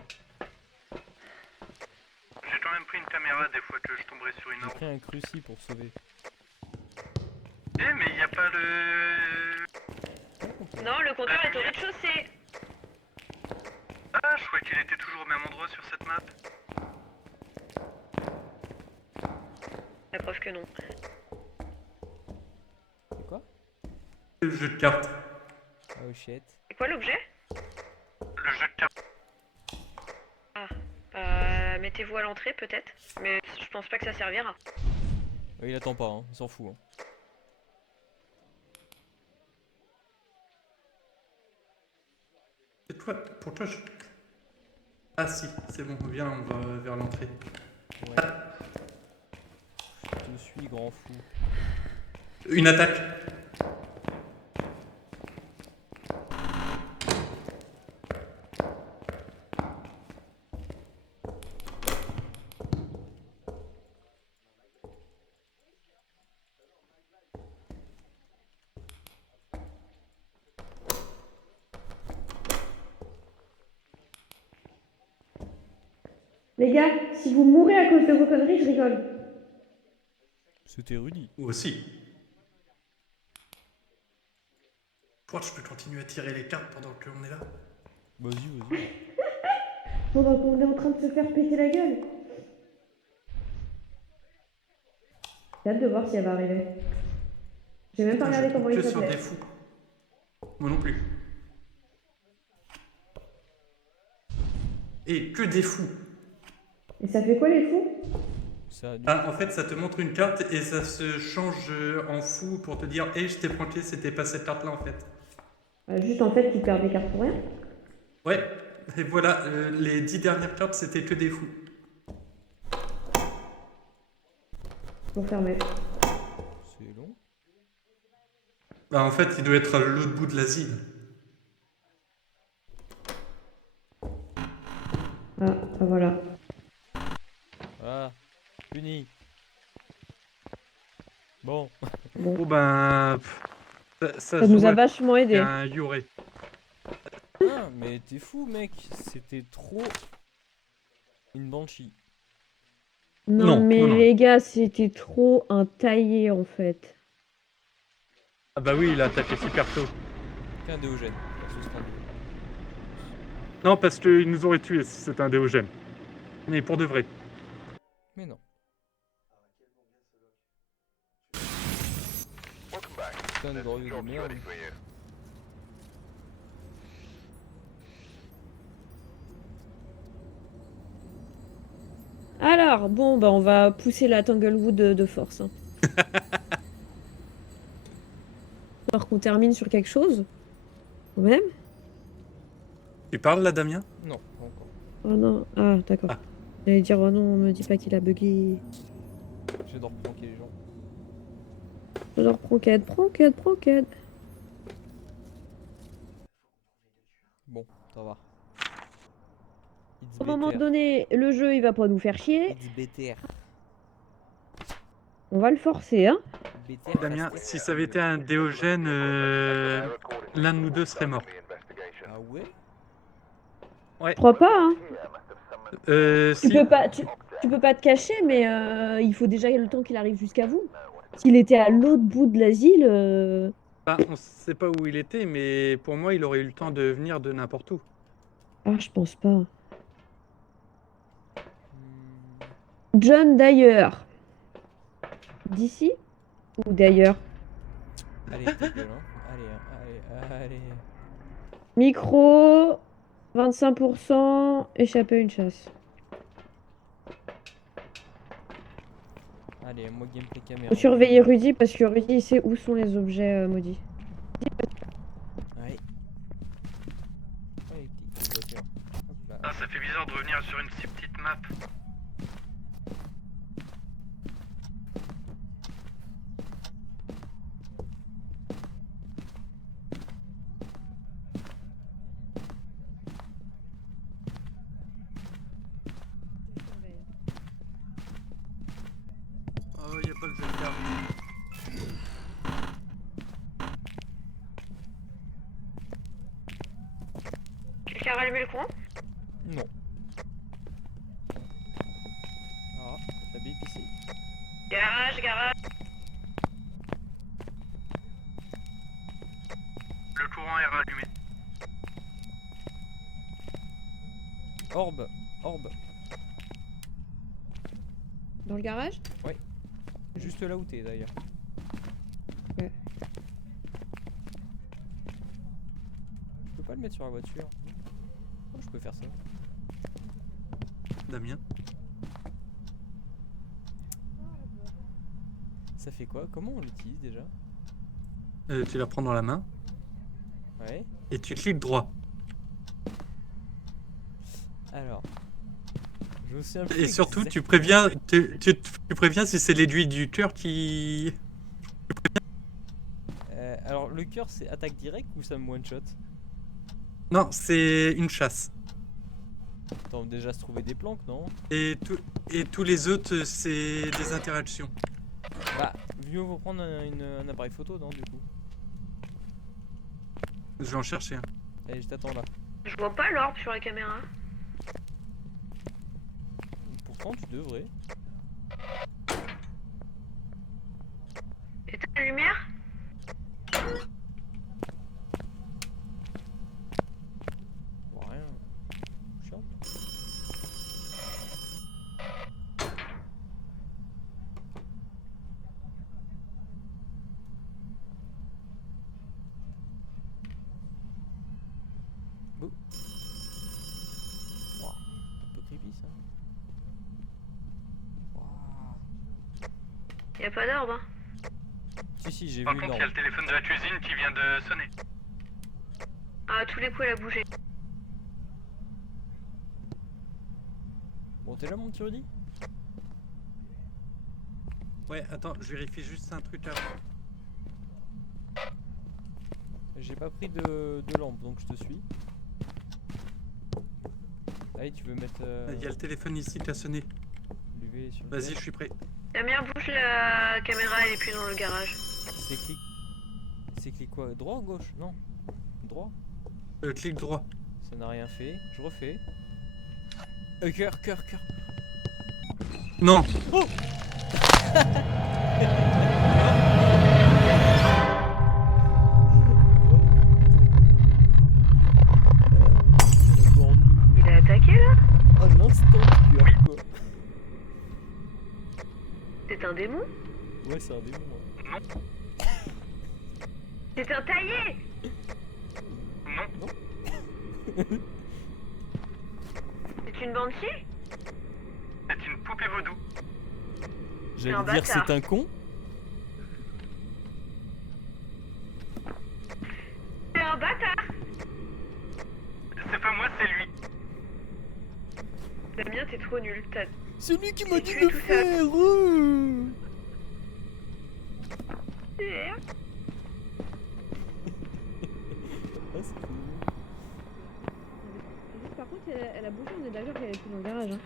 J'ai quand même pris une caméra des fois que je tomberais sur une J'ai orbe. pris un cruci pour sauver. Eh, mais il n'y a pas le... Non, le compteur est au rez-de-chaussée. Ah, je croyais qu'il était toujours au même endroit sur cette map. La preuve que non. C'est quoi? Le jeu de cartes. Oh shit. C'est quoi l'objet? Le jeu de cartes. Mettez-vous à l'entrée peut-être. Mais je pense pas que ça servira. Il attend pas, hein. Il s'en fout. Hein. Et toi, pour toi, je... Ah si, c'est bon, viens, on va vers l'entrée. Ouais. Je te suis, grand fou. Une attaque. Les gars, si vous mourrez à cause de vos conneries, je rigole. C'était Rudy. Ou aussi. Toi, je peux continuer à tirer les cartes pendant qu'on est là. Vas-y. Pendant qu'on est en train de se faire péter la gueule. J'ai hâte de voir si elle va arriver. J'ai même pas Putain, regardé je comment tombe il que sur s'appelait. des fous. Moi non plus. Et que des fous. Et ça fait quoi les fous? Ça, Ah, en fait, ça te montre une carte et ça se change en fou pour te dire, hé, je t'ai planté, c'était pas cette carte-là en fait. Juste en fait, tu perds des cartes pour rien. Ouais, et voilà, les 10 dernières cartes, c'était que des fous. Pour fermer. C'est long. Bah, en fait, il doit être à l'autre bout de l'asile. Ah, voilà. Ah, puni. Bon, Bon. Oh ben, ça Ça se nous a voit, vachement il y aidé. a un Yoré. ah, mais t'es fou, mec. C'était trop une banshee. Non, Non, mais non, non. les gars, c'était trop un taillé en fait. Ah bah oui, il a attaqué super tôt. Qu'un déogène. Ce sera mieux. Non, parce qu'il nous aurait tués si c'était un déogène. Mais pour de vrai. Mais non. Putain de glorieux de merde. Alors, bon, bah on va pousser la Tanglewood de force. Hein. Alors qu'on termine sur quelque chose, quand même. Tu parles là, Damien? Non, pas encore. Oh non, ah d'accord. Ah. J'allais dire, oh non, on me dit pas qu'il a bugué. J'adore planquer les gens. Alors, pranquette. Bon, ça va. It's À un moment better. donné, le jeu, il va pas nous faire chier. It's better. On va le forcer, hein. Better, Damien, faster. si ça avait été un déogène, l'un de nous deux serait mort. Ah ouais? Je crois pas, hein. Tu Si, peux pas, tu peux pas te cacher, mais il faut déjà le temps qu'il arrive jusqu'à vous. S'il était à l'autre bout de l'asile, bah, on sait pas où il était, mais pour moi, il aurait eu le temps de venir de n'importe où. ah, je pense pas. Hmm, John d'ailleurs. D'ici ou d'ailleurs? Allez, ta gueule, hein. Allez. Micro, 25%, échappé à une chasse. Allez, moi gameplay caméra. Faut surveiller Rudy parce que Rudy il sait où sont les objets maudits. Ouais. Ouais, petite voiture. Hop là. Ah, ça fait bizarre de revenir sur une si petite map. Oh, il n'y a pas le jeu de cartes. Quelqu'un a rallumé le courant? Non. Ah, la BBC. Garage. Le courant est rallumé. Orbe. Dans le garage? Juste là où t'es d'ailleurs. Ouais. Je peux pas le mettre sur la voiture. Oh, je peux faire ça. Damien? Ça fait quoi? Comment on l'utilise déjà? Tu la prends dans la main Ouais. et tu cliques droit. Alors. Je me souviens plus Et surtout, exact- tu préviens, tu préviens si c'est l'aiguille du cœur qui... alors, le cœur c'est attaque directe ou ça me one shot? Non, c'est une chasse. Attends, déjà se trouver des planques, non? Et tous les autres, c'est des interactions. Bah, mieux vaut prendre un appareil photo, non, du coup? Je vais en chercher un. Allez, je t'attends là. Je vois pas l'orbe sur la caméra. Pourtant, tu devrais. Éteins la lumière? Je vois rien. Chiant. Bouh. Wow. Un peu creepy ça. Wow. Y'a pas d'orbe, hein. Si, j'ai Par vu une contre, il y a orbe. le téléphone de la cuisine qui vient de sonner. Ah, à tous les coups, elle a bougé. Bon, t'es là, mon petit Rudy? Ouais, attends, je vérifie juste un truc avant. J'ai pas pris de lampe, donc je te suis. Allez, tu veux mettre Il y a le téléphone ici qui a sonné. l'UV sur le Vas-y, gaz? je suis prêt. Damien, bouge la caméra, elle est plus dans le garage. C'est clic. C'est clic quoi? Droit ou gauche? Non. Droit? Clic droit. Ça n'a rien fait. Je refais. Cœur. Non. Oh! Il a attaqué là? Un instant de peur, quoi. C'est un démon? Ouais, c'est un démon. Ouais. C'est un taillé! Non. C'est une banshee? C'est une poupée vaudou. J'allais un dire bâtard. c'est un con. C'est un bâtard! C'est pas moi, c'est lui. Damien, t'es trop nul. T'as... C'est lui qui m'a dit Tu de es le tout faire. Ah, c'est trop mignon. Par contre, elle a bougé, on est d'accord qu'elle est plus dans le garage. Hein.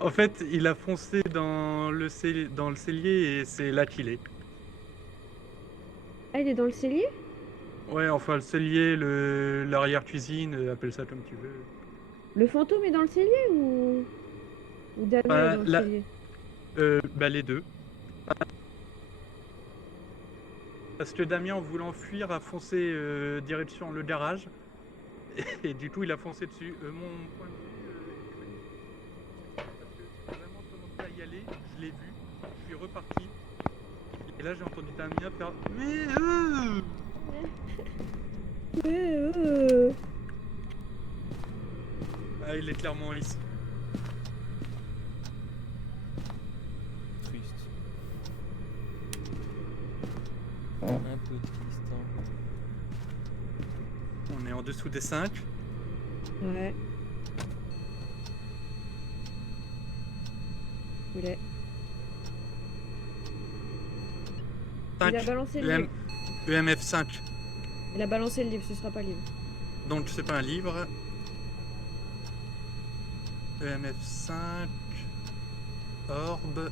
En fait, il a foncé dans le cellier et c'est là qu'il est. Ah, il est dans le cellier? Ouais, enfin, le cellier, l'arrière-cuisine, appelle ça comme tu veux. Le fantôme est dans le cellier ou Damien Bah, est dans le là- cellier? Bah, les deux. Parce que Damien, en voulant fuir, a foncé direction le garage. Et du coup, il a foncé dessus. Mon point de vue est parce que j'ai vraiment commencé à y aller, je l'ai vu, je suis reparti. Et là, j'ai entendu Damien faire Mais Ah, il est clairement ici. Triste. Un peu triste. Hein. On est en dessous des 5. Ouais. Il est. Il a balancé le livre. EMF 5. Il a balancé le livre, ce sera pas le livre. Donc c'est pas un livre. EMF 5. Orbe.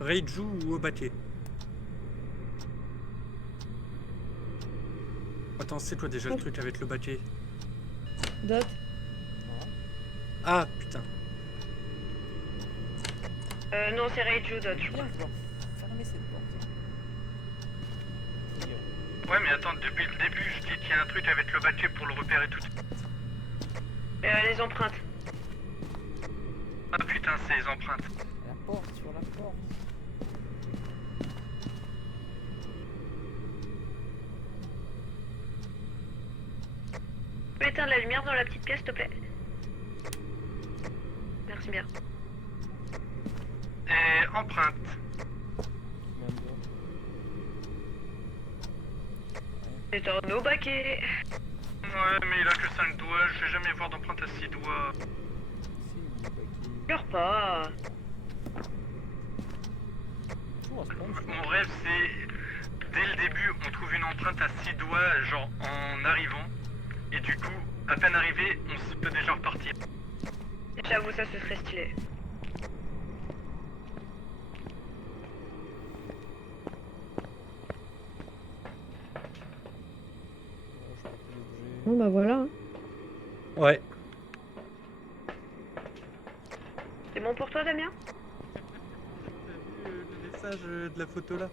Reiju ou Obake. Attends, c'est quoi déjà le truc avec le baquet? Dot. Ah putain. Non, c'est Reiju Dot, je Bien crois. vouloir fermer cette porte. Ouais, mais attends, depuis le début, je dis qu'il y a un truc avec le baquet pour le repérer tout de suite. Les empreintes. Ah putain, c'est les empreintes. La porte, sur la porte. Tu peux éteindre la lumière dans la petite pièce, s'il te plaît? Merci bien. Et empreintes. Même bien. C'est un Obake. Ouais, mais il a que 5 doigts, je vais jamais voir d'empreinte à 6 doigts. C'est où le baquet? Pleure pas. Oh, à ce moment, je Mon rêve, c'est dès le début, on trouve une empreinte à 6 doigts, genre en arrivant. Et du coup, à peine arrivé, on peut déjà repartir. J'avoue, ça ce serait stylé. vois pas tous les objets. Bon bah voilà. Hein. Ouais. C'est bon pour toi, Damien? T'as vu le message de la photo là?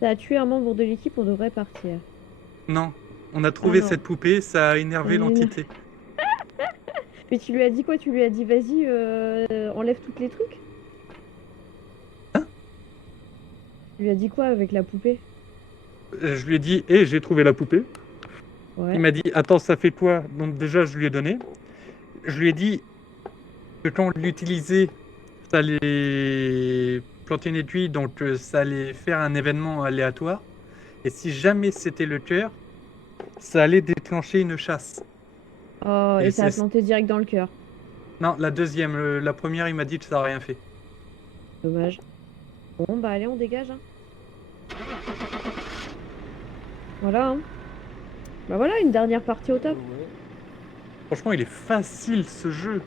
Ça a tué un membre de l'équipe, on devrait partir. Non. On a trouvé non. cette poupée, ça a énervé Non. l'entité. Mais tu lui as dit quoi? Tu lui as dit vas-y, enlève toutes les trucs? Hein? Tu lui as dit quoi avec la poupée? Je lui ai dit, hé, j'ai trouvé la poupée. Ouais. Il m'a dit, attends, ça fait quoi? Donc déjà, je lui ai donné. Je lui ai dit que quand on l'utilisait, ça allait planter une aiguille, donc ça allait faire un événement aléatoire. Et si jamais c'était le cœur, ça allait déclencher une chasse. Oh, Et et ça a c'est- planté direct dans le cœur. Non, la deuxième, la première, il m'a dit que ça n'a rien fait. Dommage. Bon, bah allez, on dégage. Hein. Voilà. Hein. Bah voilà, une dernière partie au top. Ouais. Franchement, il est facile ce jeu.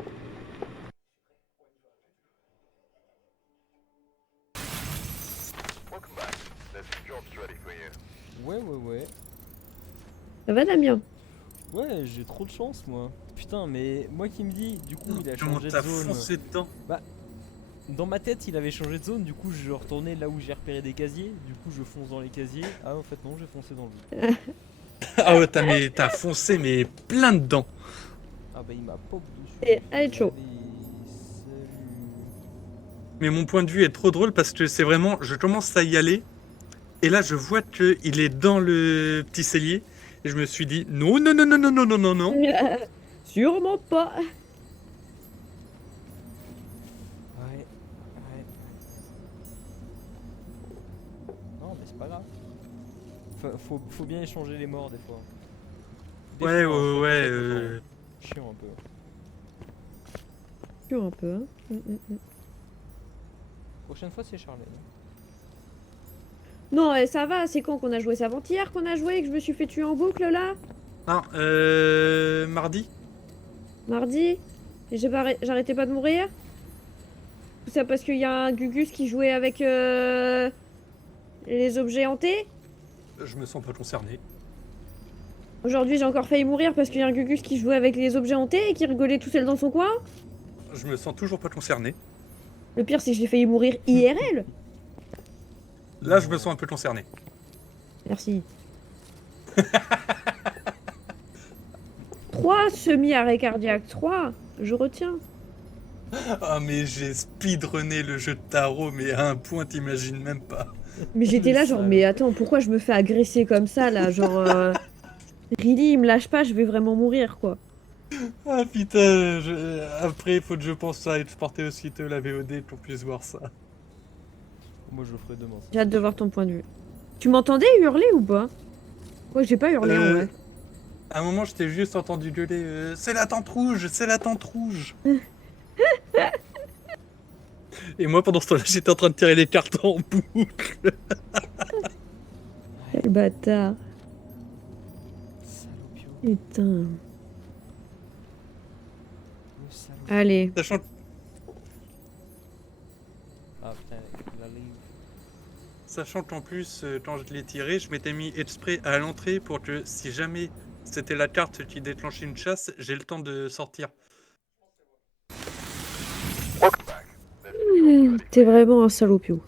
Ouais. Ça va, Damien? Ouais, j'ai trop de chance, moi. Putain, mais moi qui me dis, du coup, il a Comment changé de t'as zone. foncé dedans? Dans ma tête, il avait changé de zone, du coup, je retournais là où j'ai repéré des casiers. Du coup, je fonce dans les casiers. Ah, en fait, non, j'ai foncé dans le vide. Ah ouais, t'as foncé, mais plein dedans. Ah, bah, il m'a pop dessus. Et allez, chaud. Salut. Mais mon point de vue est trop drôle parce que c'est vraiment, je commence à y aller, et là je vois qu'il est dans le petit cellier, et je me suis dit, non. Sûrement pas. Ouais. Non, mais c'est pas grave. Faut bien échanger les morts des fois. Des Ouais, fois, hein, ouais, ça peut être chiant un peu. Sûr un peu, hein. Prochaine fois, c'est Charlie. Non, ça va, c'est quand qu'on a joué? C'est avant-hier qu'on a joué et que je me suis fait tuer en boucle là? Non, mardi. Mardi? Et j'arrêtais pas de mourir? Tout ça parce qu'il y a un Gugus qui jouait avec les objets hantés? Je me sens pas concerné. Aujourd'hui, j'ai encore failli mourir parce qu'il y a un Gugus qui jouait avec les objets hantés et qui rigolait tout seul dans son coin? Je me sens toujours pas concerné. Le pire, c'est que j'ai failli mourir IRL. Là, je me sens un peu concerné. Merci. 3 semi-arrêts cardiaques. 3. Je retiens. Ah, mais j'ai speedrunné le jeu de tarot, mais à un point, t'imagines même pas. Mais j'étais là genre, mais attends, pourquoi je me fais agresser comme ça là? Genre, Riley, il me lâche pas, je vais vraiment mourir quoi. Ah putain, après, il faut que je pense à exporter aussitôt la VOD pour qu'on puisse voir ça. Moi, je le ferai demain. ça. J'ai hâte de voir ton point de vue. Tu m'entendais hurler ou pas? Ouais, j'ai pas hurlé en vrai. À un moment, je t'ai juste entendu gueuler c'est la tente rouge, c'est la tente rouge. Et moi, pendant ce temps-là, j'étais en train de tirer les cartes en boucle. Quel bâtard. Salopio. Putain. Le salopio. Allez. Sachant, Ah, putain, la ligne. sachant qu'en plus, quand je l'ai tiré, je m'étais mis exprès à l'entrée pour que si jamais c'était la carte qui déclenchait une chasse, j'ai le temps de sortir. T'es vraiment un salopio.